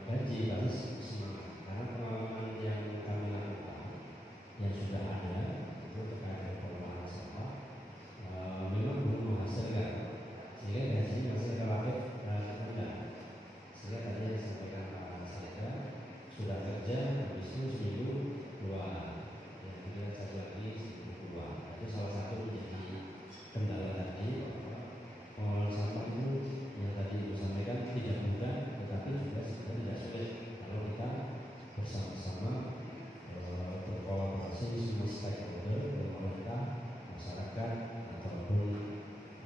Gaji harus semangat karena pengalaman yang kami lakukan yang sudah ada itu terkait dengan pengelolaan sampah memang belum menghasilkan, sehingga gajinya masih relatif rendah. Sehingga tadi yang disampaikan Pak Seda sudah kerja habis itu seminggu dua, yang kemudian satu lagi seminggu dua. Itu salah satu menjadi kendala tadi bahwa pengelolaan sampah itu yang tadi Ibu sampaikan tidak mudah, tetapi juga sebenarnya tidak sulit kalau kita bersama-sama berkolaborasi semua stakeholder, pemerintah, masyarakat ataupun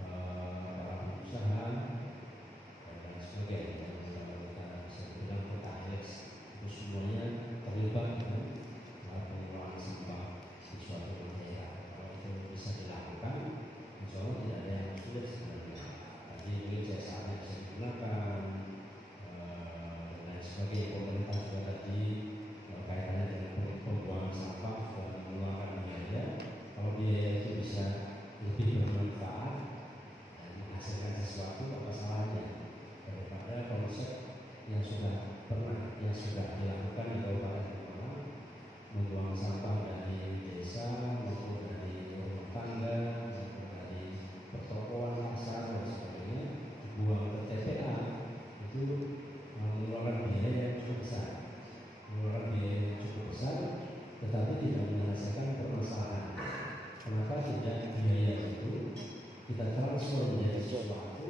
para pengusaha dan sebagainya. Kalau kita bisa bilang PKS itu semuanya terlibat dengan pengelolaan sampah di suatu daerah. Kalau itu bisa dilakukan, insya Allah tidak ada yang sulit sebenarnya. Tadi mungkin saatnya bisa digunakan dan sebagainya. Pemerintah juga tadi kaitannya dengan pembuangan sampah sudah mengeluarkan biaya. Kalau biaya itu bisa lebih bermanfaat dan menghasilkan sesuatu, apa salahnya daripada konsep yang sudah dilakukan di Kabupaten Malang, membuang sampah dari desa maupun dari rumah tangga maupun dari pertokoan, pasar dan sebagainya, dibuang ke TPA itu mengeluarkan biaya yang cukup besar, tetapi tidak menyelesaikan permasalahan. Kenapa tidak biaya itu kita transfer menjadi sesuatu,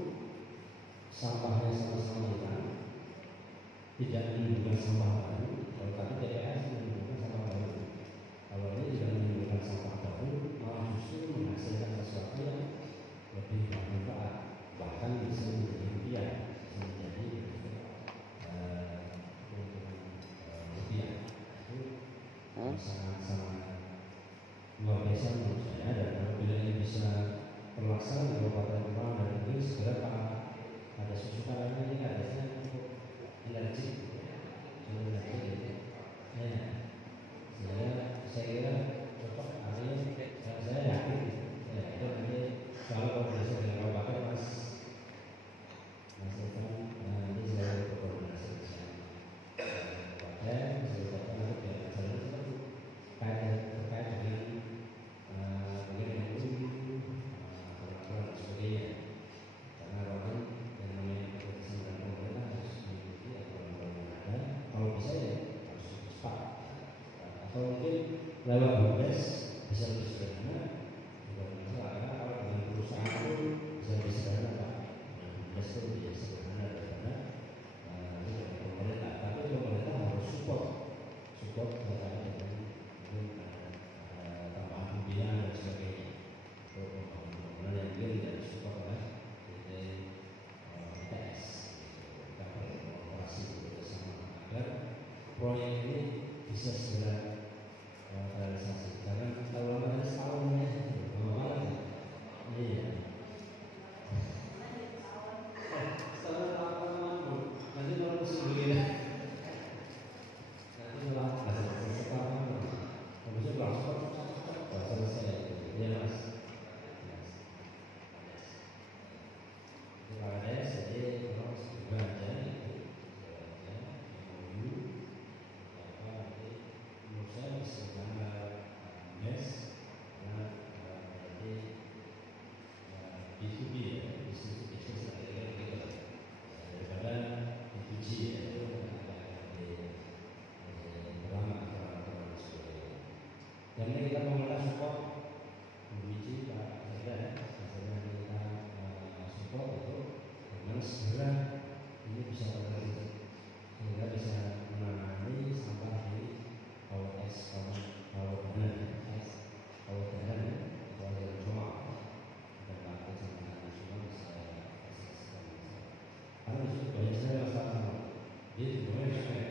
sampahnya sama-sama hilang, tidak menimbulkan sampah baru. Kalau tadi TPS menimbulkan sampah baru, kalau ini tidak menimbulkan sampah baru, malah justru menghasilkan sesuatu yang lebih bermanfaat, bahkan bisa menjadi rupiah, bisa menjadi rupiah. Itu sangat-sangat luar biasa menurut saya, dan apabila ini bisa Kalsel di Kabupaten Kemang dan itu sebenarnya ada susukan ini kadesnya cukup energi, cukup energi gitu. Saya kira cocok hari dan saya yakin ya itu nanti kalau koordinasi dengan kabupaten Mas Evan nanti saya berkoordinasi dengan kabupaten, saya nanti dengan jalan itu terkait dengan bagaimana peraturan dan sebagainya. Karena orang yang namanya keputusan dan pemerintah harus mengikuti aturan-aturan yang ada. Kalau bisa ya harus cepat. Atau mungkin lewat BUMDes bisa lebih sederhana. Tidak masalah karena kalau dengan perusahaan itu bisa lebih sederhana Pak. BUMDes itu lebih sederhana daripada pemerintah. Tapi pemerintah harus support terkait dengan mungkin tambahan pembinaan dan sebagainya. Pembangunan yang mungkin tidak disupport oleh ITS. Kita berkolaborasi bersama agar proyek ini bisa segera realisasi. Karena kalau ada setahun ya, iya. Setahun lama nanti kalau musim begini, nanti malah setahun, habisnya langsung selesai. Ya Mas. Terima kasih. Jadi kalau berbelanja itu menurut saya bisa mes karena berarti B2B ya, bisnis kira-kira gitu daripada B2G ya, itu lebih lama aturan dan sebagainya. Dan ini kita pemerintah support B2G Pak Sekda ya, hasilnya kita support itu memang segera ini bisa terjadi sehingga bisa menangani sampah di KWS Kabupaten Kabupaten Jombang dan Pak Kecamatan Nasional bisa aseskan karena itu banyak sekali masalah. Jadi sebenarnya sungai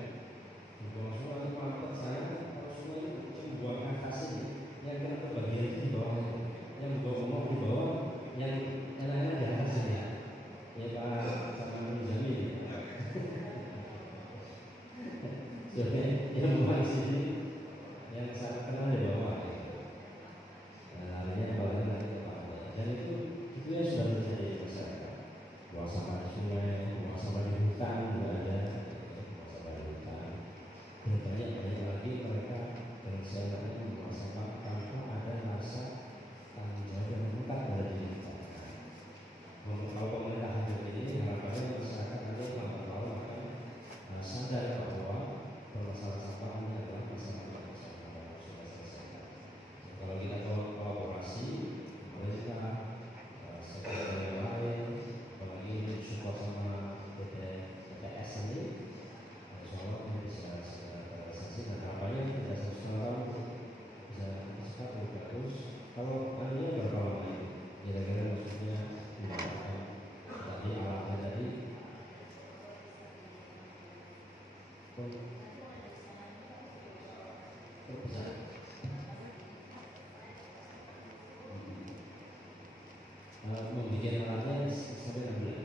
dibuang semua itu mampet saya kalau sungai itu membuangkan hasil yang kita bagian di bawah yang ngomong di bawah yang lainnya ada hasilnya ya Pak sama menjamin jadi yang buat sini yang saya kenal di bawah artinya apalagi nanti ke Pak dan itu ya sudah terjadi di masyarakat. Buang sampah di sungai, buang sampah di hutan juga ada, buang sampah di hutan. Dan banyak lagi mereka dan saya buang sampah tanpa ada rasa tanggung jawab yang mengikat pada diri kita. Kalau pemerintah hidup ini harapannya masyarakat nanti lama-lama akan sadar bahwa permasalahan sampah ini adalah masalah yang sudah selesai. Kalau kita kolaborasi, pemerintah, sektor yang lain, apalagi ini support sama BPS ini, insya Allah ini bisa realisasi dan harapannya tidak sesuatu bisa cepat lebih bagus. Kalau kalian berapa lama ini? Kira-kira maksudnya mendapatkan tadi alatnya tadi bisa membuat alatnya sampai 6 bulan.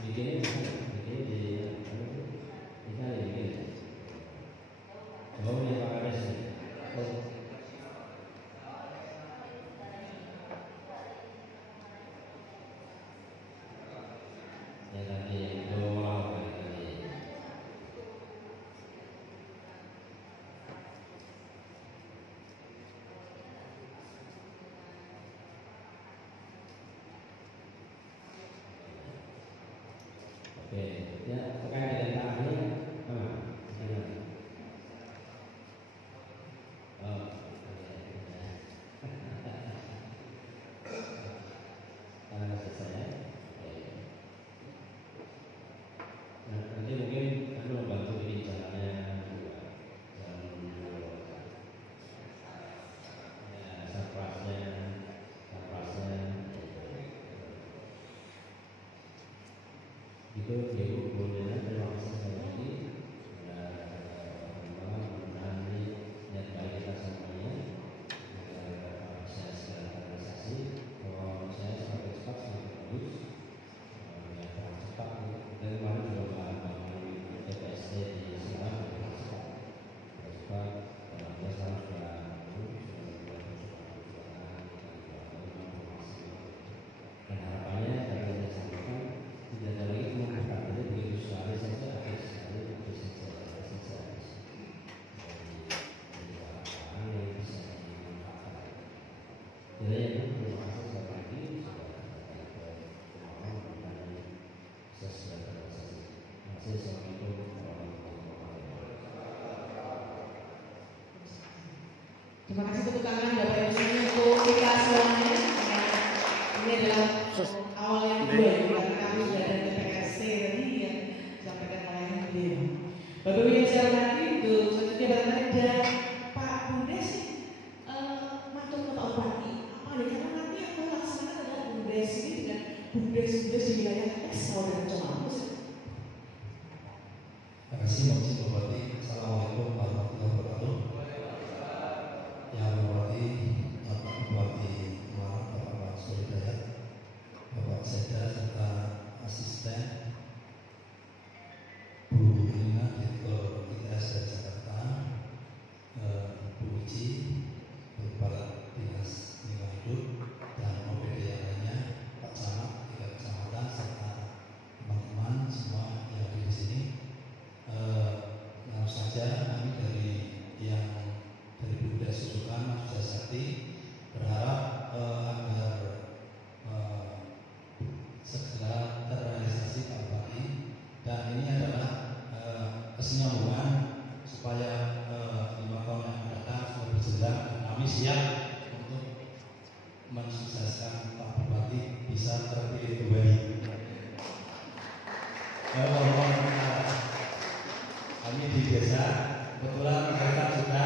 Bikinnya di Italia bikin. Coba punya Pak Kades nih. Ya tadi belum mau tadi. Oke, ya terkait dengan tangannya, gimana? Oh, selesai. Nah, nanti mungkin aku membantu bikin jalannya juga, jalan surprise-nya, itu Ibu Bunda terima kasih sekali lagi mudah-mudahan ini niat baik kita semuanya Terima kasih tepuk tangan Bapak Ibu semuanya untuk kita semuanya. Ini adalah awal yang kedua yang kami sudah ada TPSC tadi yang disampaikan oleh beliau. Bapak Ibu yang saya hormati, untuk selanjutnya barangkali ada Pak Bundes matur ke Pak Bupati. Apa nih? Karena nanti yang melaksanakan adalah Bundes ini dengan Bundes di wilayah Esau dan Comamus. Terima kasih Pak Bupati. Assalamualaikum warahmatullahi wabarakatuh. Yang berarti Bapak Bupati Malang, Bapak Solidayat, Bapak Seda serta asisten Bu Lina, Direktur ITS dari Jakarta, Bu Uci, Kepala Dinas Lingkungan Hidup, dan OPD yang lainnya, Pak Camat, 3 kecamatan, serta teman-teman semua yang ada di sini. Langsung saja kami dari Bunda Susukan Mas Sakti berharap agar segera terrealisasi Pak Bupati, dan ini adalah kesinambungan supaya 5 tahun yang akan datang sudah berjalan. Kami siap untuk mensukseskan Pak Bupati bisa terpilih kembali. Kami di desa kebetulan mereka juga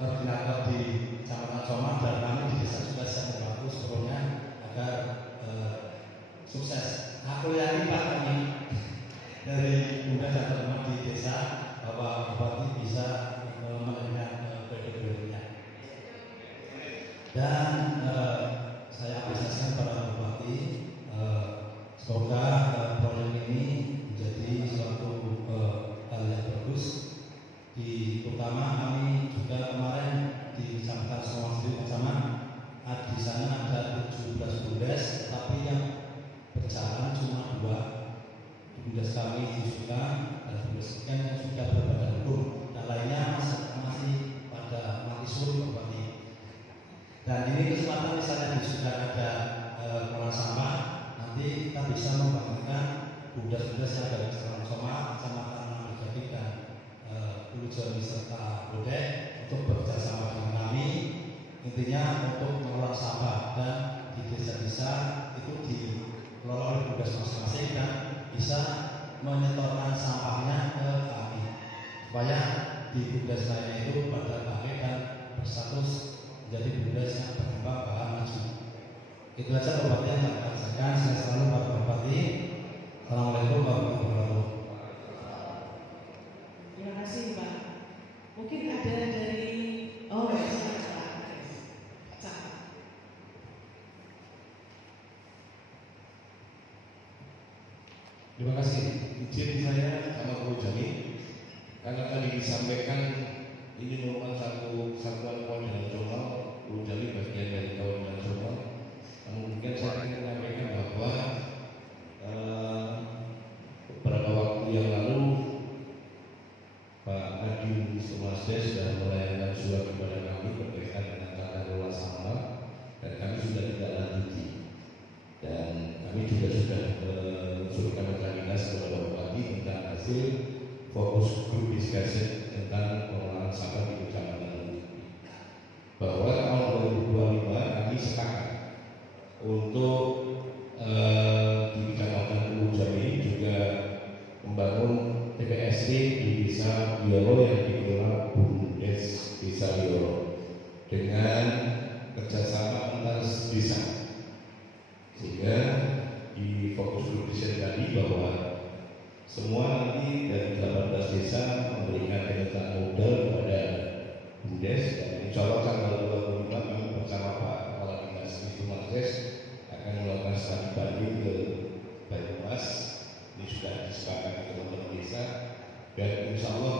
koordinator di Kecamatan Somang, dan kami di desa juga saya membantu seluruhnya agar sukses. Aku yakin Pak, kami dari Bunda dan teman di desa bahwa Bupati bisa menerima kredit-kreditnya. Dan saya apresiasi para Bupati, semoga proyek ini menjadi suatu hal yang bagus. Terutama kami juga kemarin di Kecamatan Somang sendiri di sana ada 17 bundes, tapi yang berjalan cuma 2 bundes kami di Sukan dan bundes yang sudah berbadan hukum, yang lainnya masih pada mati suri Bupati. Dan ini kesempatan misalnya di Sukan ada pengelola sampah, nanti kita bisa membangunkan bundes-bundes yang ada di Kecamatan Somang, Kecamatan Manggajati dan Ulu Jami serta Bodek untuk bekerjasama dengan kami, intinya untuk mengelola sampah, dan di desa-desa itu dikelola oleh bundes masing-masing dan bisa menyetorkan sampahnya ke kami supaya di bundes lainnya itu pada pakai dan berstatus menjadi bundes yang berkembang bahan maju. Itu aja Bupati yang saya sampaikan. Saya selalu Pak Bupati. Assalamualaikum warahmatullahi wabarakatuh. Terima kasih Pak. Mungkin ada dari Terima kasih. Izin saya sama Bu Jami, karena tadi disampaikan ini merupakan satu satuan kawan nasional. Bu Jami bagian dari kawan nasional. Mungkin saya ingin menyampaikan bahwa beberapa waktu yang lalu Pak Nadiem Sumasdes sudah melayangkan surat kepada kami berkaitan dengan tata kelola sampah, dan kami sudah tidak lanjuti. Dan kami juga sudah mensuruhkan dinas kepada Bupati tentang hasil fokus grup diskusi tentang pengelolaan sampah di Kecamatan ini. Bahwa tahun 2025 kami sepakat untuk di Kecamatan Ulu Jami juga membangun TPSD di Desa Biolo yang dikelola Bundes Desa Biolo dengan kerjasama antar desa, sehingga di fokus grup desain tadi bahwa semua nanti dari 18 desa memberikan penyertaan modal kepada Bundes, dan insya Allah tanggal 25 kami bersama Pak Kepala Dinas Sumasdes akan melakukan studi banding ke Banyumas. Ini sudah disepakati teman-teman desa, dan insya Allah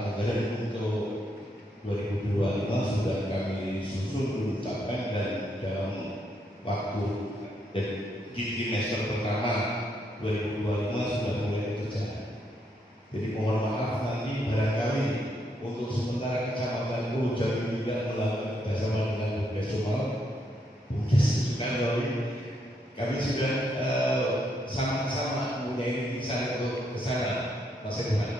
anggaran untuk 2025 sudah kami susun diucapkan, dan dalam waktu dan semester pertama 2025 sudah mulai bekerja. Jadi mohon maaf nanti barangkali untuk sementara Kecamatan Ulu Jami tidak melakukan bersama dengan Bundes Somal, Bundes Sukan, kami sudah sama-sama mempunyai pikiran untuk ke sana masa depan.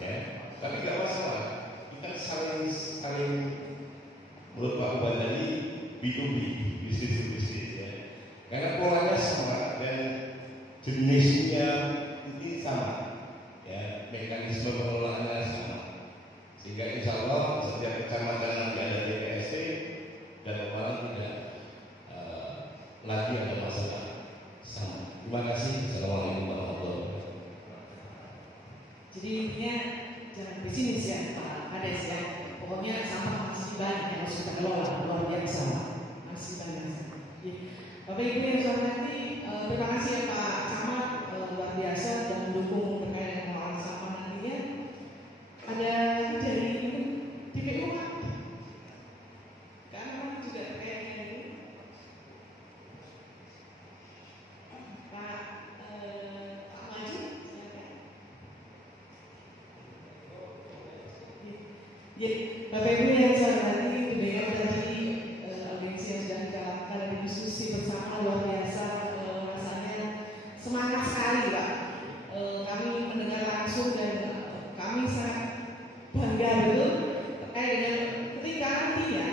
Ya, tapi tidak masalah. Kita saling B2B, bisnis to bisnis ya. Karena polanya sama dan jenisnya ini sama, ya mekanisme pengelolaannya sama. Sehingga insya Allah setiap kecamatan nanti ada DPSC dan orang tidak lagi ada masalah sama. Terima kasih. Assalamualaikum warahmatullahi wabarakatuh. Jadi intinya jangan pesimis ya Pak Kades ya. Pokoknya sampah masih banyak yang harus kita kelola, luar biasa, masih banyak. Bapak Ibu yang saya hormati, terima kasih ya Pak Camat, luar biasa dan mendukung terkait dengan pengelolaan sampah nantinya. Ada dari DPU Pak, karena juga terkait dengan ini. Pak Maju, silakan. Jadi Bapak Ibu yang saya hormati, mendengar tadi audiensi yang sudah kita lakukan dan diskusi bersama luar biasa, rasanya semangat sekali Pak. Kami mendengar langsung dan kami sangat bangga betul terkait dengan ketika nantinya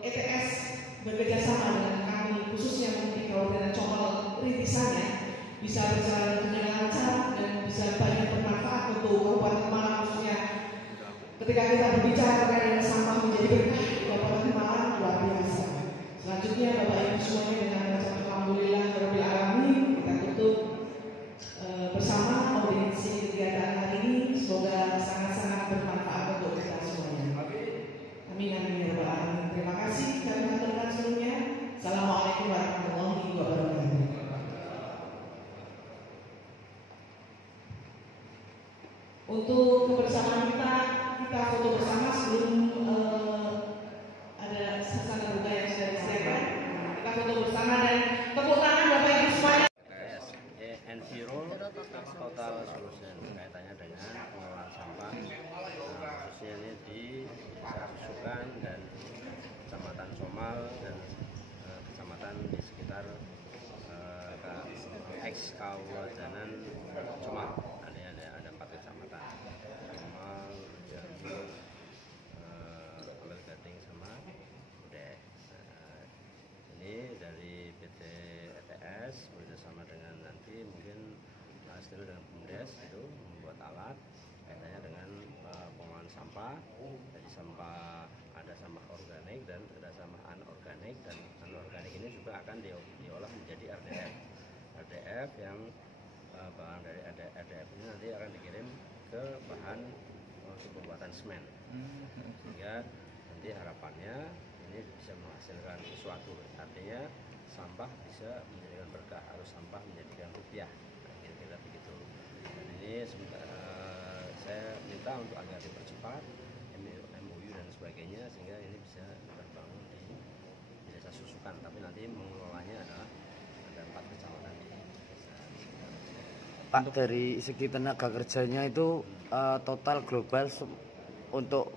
ETS bekerjasama dengan kami khususnya di Kabupaten Comal rintisannya bisa berjalan dengan lancar dan bisa banyak bermanfaat untuk Kabupaten Malang khususnya. Ketika kita berbicara terkait dengan sampah menjadi berkah di Kabupaten Malang luar biasa. Selanjutnya Bapak Ibu semuanya dengan ucapan alhamdulillah rabbil alamin kita tutup bersama audiensi kegiatan hari ini. Semoga sangat-sangat bermanfaat untuk kita semuanya. Amin amin ya rabbal alamin. Terima kasih kami haturkan seluruhnya. Assalamualaikum warahmatullahi wabarakatuh. Untuk kebersamaan kita foto bersama sebelum ada sasana buka yang sudah disediakan. Kita foto bersama dan tepuk tangan Bapak Ibu semuanya. N0 total solution kaitannya dengan pengelolaan sampah, khususnya ini di Desa Susukan dan Kecamatan Comal dan kecamatan di sekitar ex Kabupaten Comal. Ada 4 kecamatan: Comal, Jambi, Ampel Gading sama Udah. Ini dari PT ETS bekerjasama dengan nanti mungkin hasil dengan BUMDes itu membuat alat kaitannya dengan pengolahan sampah. Jadi sampah ada sampah organik dan ada sampah anorganik, dan anorganik ini juga akan diolah menjadi RDF. RDF yang bahan dari RDF ini nanti akan dikirim ke bahan untuk pembuatan semen. Sehingga nanti harapannya ini bisa menghasilkan sesuatu, artinya sampah bisa menjadikan berkah, harus sampah menjadikan rupiah, kira-kira begitu. Dan ini saya minta untuk agar dipercepat MOU dan sebagainya sehingga ini bisa terbangun di Desa Susukan, tapi nanti mengelolanya adalah ada 4 kecamatan di desa. Pak, dari segi tenaga kerjanya itu total global untuk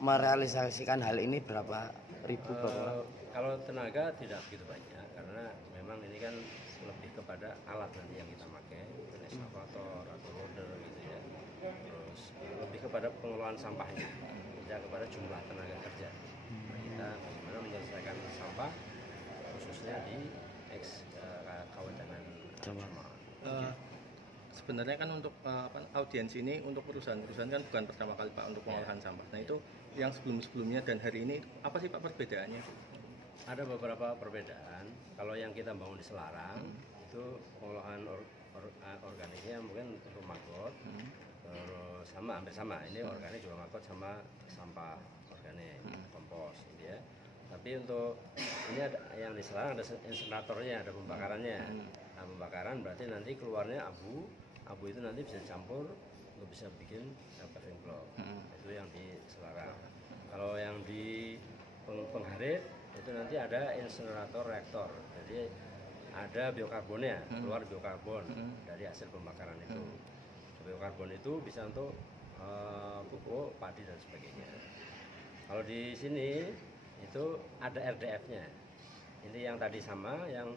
merealisasikan hal ini berapa ribu Bapak? Kalau tenaga tidak begitu banyak karena memang ini kan lebih kepada alat nanti yang kita pakai, eskavator atau loader gitu ya. Terus lebih kepada pengelolaan sampahnya, tidak kepada jumlah tenaga kerja. Nah, kita bagaimana menyelesaikan sampah khususnya di Kabupaten Comal. Sebenarnya kan untuk audiens ini untuk perusahaan-perusahaan kan bukan pertama kali Pak untuk pengolahan sampah. Nah itu yang sebelum-sebelumnya dan hari ini apa sih Pak perbedaannya? Ada beberapa perbedaan. Kalau yang kita bangun di Selarang itu pengolahan organiknya mungkin rumah got, terus hampir sama. Ini organik juga magot sama sampah organik, kompos, gitu ya. Tapi untuk ini ada yang di Selarang ada inseneratornya, ada pembakarannya. Nah, pembakaran berarti nanti keluarnya abu itu nanti bisa dicampur untuk bisa bikin paving block. Itu yang di Selarang. Kalau yang di Pengharit itu nanti ada insenerator reaktor, jadi ada biokarbonnya, keluar biokarbon dari hasil pembakaran itu. Biokarbon itu bisa untuk pupuk, padi dan sebagainya. Kalau di sini itu ada RDF-nya. Ini yang tadi sama, yang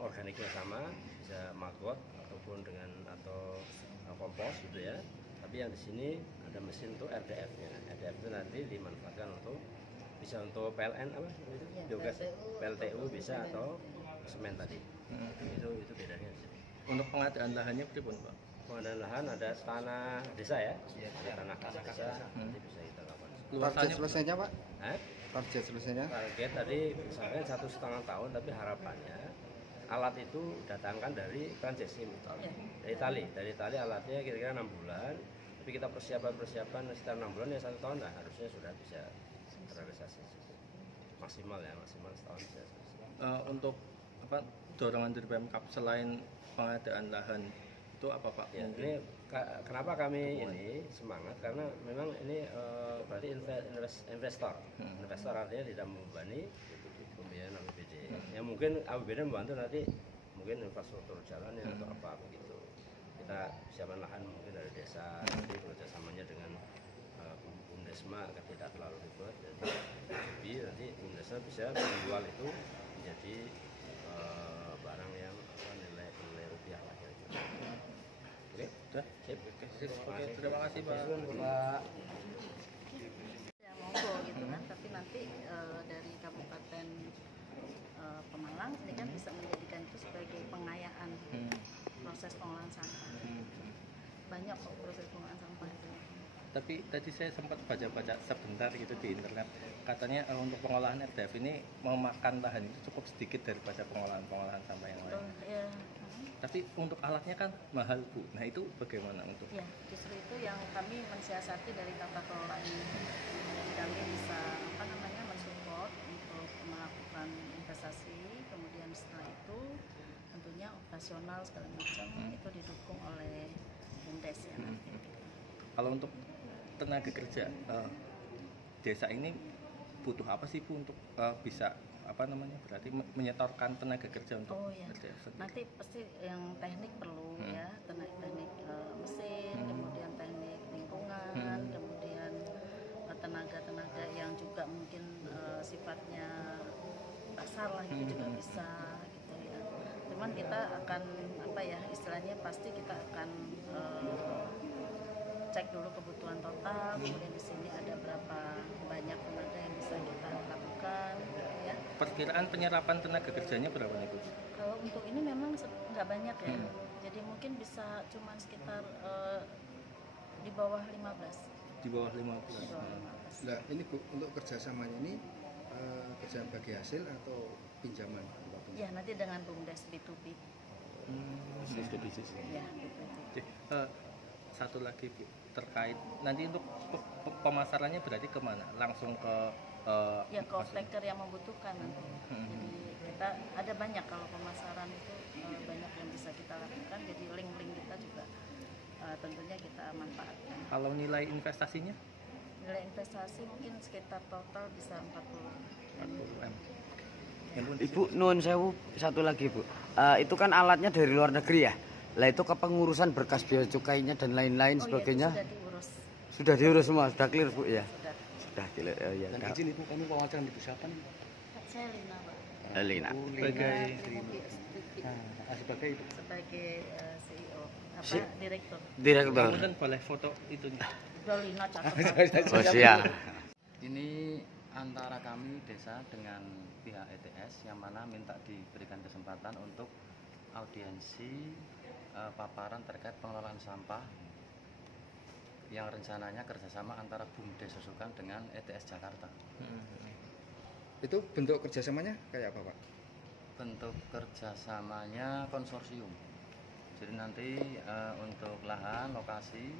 organiknya sama, bisa maggot ataupun atau kompos gitu ya. Tapi yang di sini ada mesin untuk RDF-nya. RDF itu nanti dimanfaatkan untuk bisa untuk PLN apa itu Ya, biogas PLTU, PLTU bisa semen. atau semen tadi. Itu bedanya sih. Untuk pengadaan lahannya pripun Pak? Pengadaan lahan ada tanah desa ya, ada tanah kas desa, nanti bisa kita lakukan. Target Luasannya selesainya Pak? Hah? Target selesainya? Target tadi misalnya 1,5 tahun, tapi harapannya alat itu datangkan dari Prancis ini, dari Itali alatnya kira-kira 6 bulan, tapi kita persiapan sekitar 6 bulan ya 1 tahun lah harusnya sudah bisa terrealisasi maksimal setahun bisa selesai. Untuk apa dorongan dari Pemkab selain pengadaan lahan itu apa Pak? Ya, ini kenapa kami ini semangat karena memang ini berarti investor artinya tidak membebani pembiayaan APBD. Ya mungkin APBD membantu nanti mungkin infrastruktur jalan atau apa begitu. Kita siapkan lahan mungkin dari desa, nanti kerjasamanya dengan Bumdesma agar tidak terlalu ribet. Jadi nanti Bumdesma bisa menjual itu menjadi barang yang nilai rupiah lah kira-kira. Oke, sudah sip. Oke, terima kasih Pak. Ya monggo gitu kan, tapi nanti dari Kabupaten Pemalang ini kan bisa menjadikan itu sebagai pengayaan proses pengolahan sampah. Banyak kok proses pengolahan sampah itu. Tapi tadi saya sempat baca-baca sebentar gitu di internet, katanya untuk pengolahan RDF ini memakan lahan itu cukup sedikit daripada pengolahan sampah yang lain. Ya. Tapi untuk alatnya kan mahal Bu. Nah itu bagaimana untuk? Ya, justru itu yang kami mensiasati dari tata kelola ini. Jadi kami bisa mensupport untuk melakukan investasi, kemudian setelah itu tentunya operasional segala macam itu didukung oleh Bumdes ya nanti. Kalau untuk tenaga kerja desa ini butuh apa sih Bu untuk bisa berarti menyetorkan tenaga kerja untuk RDF sendiri? Nanti pasti yang teknik perlu ya, teknik mesin, kemudian teknik lingkungan, kemudian tenaga-tenaga yang juga mungkin sifatnya pasar lah itu juga bisa gitu ya. Cuman kita akan istilahnya pasti kita akan cek dulu kebutuhan total, kemudian di sini ada berapa banyak tenaga yang bisa kita lakukan gitu ya. Perkiraan penyerapan tenaga kerjanya berapa nih Bu? Kalau untuk ini memang nggak banyak ya, jadi mungkin bisa cuma sekitar di bawah 15. Di bawah 15. Nah ini Bu, untuk kerjasamanya ini kerja bagi hasil atau pinjaman? Ya nanti dengan Bumdes B2B. Bisnis to bisnis. Ya, B2B. Satu lagi Bu, terkait nanti untuk pemasarannya berarti kemana? Langsung ke ke off-taker yang membutuhkan nanti. Jadi kita ada banyak kalau pemasaran itu banyak yang bisa kita lakukan. Jadi link-link kita juga tentunya kita manfaatkan. Kalau nilai investasinya? Nilai investasi mungkin sekitar total bisa 40 M. Ibu nuwun sewu, satu lagi Bu. Itu kan alatnya dari luar negeri ya. Lah itu kepengurusan berkas bea cukainya dan lain-lain sebagainya. Sudah diurus. Sudah diurus semua, sudah clear Bu ya. Sudah clear ya. Dan izin Ibu, kami wawancara di siapa nih? Saya Lina Pak. Lina. Sebagai CEO, direktur. Direktur. Kamu kan boleh foto itunya. Lina cakep. Oh siap. Ini antara kami desa dengan pihak ETS yang mana minta diberikan kesempatan untuk audiensi paparan terkait pengelolaan sampah yang rencananya kerjasama antara Bumdes Susukan dengan ETS Jakarta. Itu bentuk kerjasamanya kayak apa Pak? Bentuk kerjasamanya konsorsium. Jadi nanti untuk lahan, lokasi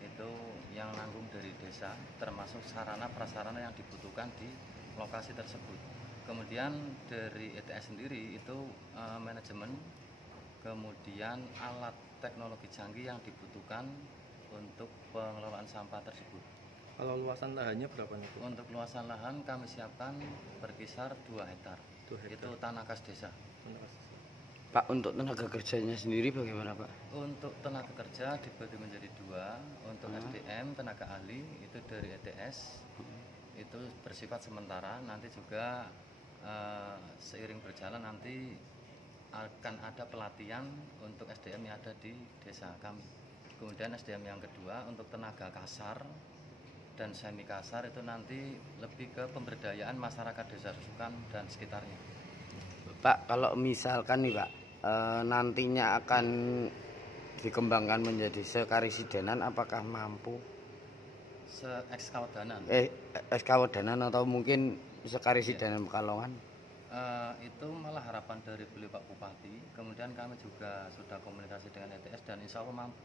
itu yang nanggung dari desa, termasuk sarana prasarana yang dibutuhkan di lokasi tersebut. Kemudian dari ETS sendiri itu manajemen, kemudian alat teknologi canggih yang dibutuhkan untuk pengelolaan sampah tersebut. Kalau luasan lahannya berapa nih Bu? Untuk luasan lahan kami siapkan berkisar 2 hektar. Itu tanah kas desa. Pak, untuk tenaga kerjanya sendiri bagaimana Pak? Untuk tenaga kerja dibagi menjadi 2. Untuk SDM tenaga ahli itu dari ETS itu bersifat sementara. Nanti juga seiring berjalan nanti akan ada pelatihan untuk SDM yang ada di desa kami. Kemudian SDM yang kedua untuk tenaga kasar dan semi kasar itu nanti lebih ke pemberdayaan masyarakat Desa Susukan dan sekitarnya. Pak, kalau misalkan nih Pak, nantinya akan dikembangkan menjadi sekarisidenan, apakah mampu? Seekskawadanan. Ekskawadanan atau mungkin sekarisidenan Pekalongan? Itu malah harapan dari beliau Pak Bupati. Kemudian kami juga sudah komunikasi dengan ETS dan insya Allah mampu.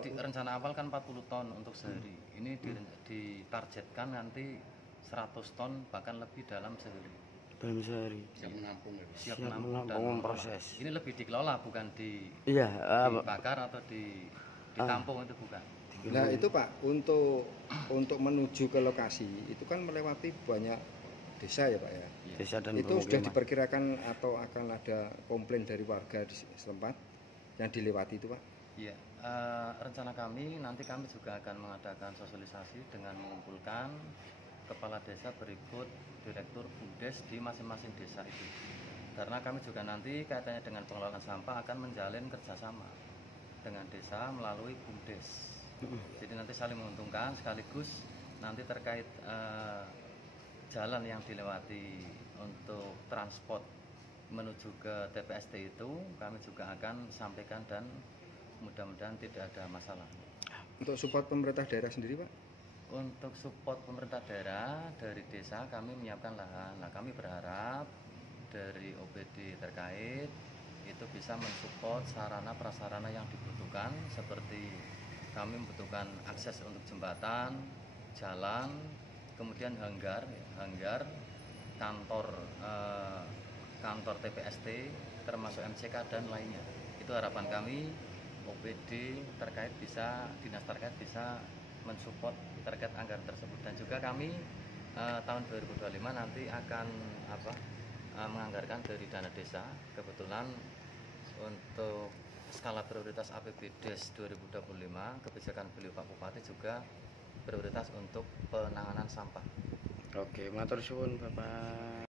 Di rencana awal kan 40 ton untuk sehari. Ini ditargetkan nanti 100 ton bahkan lebih dalam sehari. Dalam sehari. Siap menampung. Siap menampung proses. Ini lebih dikelola bukan dibakar atau ditampung, itu bukan. Nah itu Pak, untuk menuju ke lokasi itu kan melewati banyak desa ya Pak ya. Desa dan itu sudah diperkirakan atau akan ada komplain dari warga di setempat yang dilewati itu Pak? Iya. Rencana kami nanti kami juga akan mengadakan sosialisasi dengan mengumpulkan kepala desa berikut direktur BUMDes di masing-masing desa itu. Karena kami juga nanti kaitannya dengan pengelolaan sampah akan menjalin kerjasama dengan desa melalui BUMDes. Jadi nanti saling menguntungkan, sekaligus nanti terkait jalan yang dilewati untuk transport menuju ke TPST itu kami juga akan sampaikan dan mudah-mudahan tidak ada masalah. Untuk support pemerintah daerah sendiri Pak? Untuk support pemerintah daerah dari desa kami menyiapkan lahan. Nah kami berharap dari OPD terkait itu bisa mensupport sarana prasarana yang dibutuhkan, seperti kami membutuhkan akses untuk jembatan, jalan, kemudian hanggar, kantor TPST, termasuk MCK dan lainnya. Itu harapan kami OPD terkait bisa, dinas terkait bisa mensupport terkait anggaran tersebut. Dan juga kami tahun 2025 nanti akan menganggarkan dari dana desa. Kebetulan untuk skala prioritas APBDes 2025 kebijakan beliau Pak Bupati juga prioritas untuk penanganan sampah. Oke, matur suwun Bapak.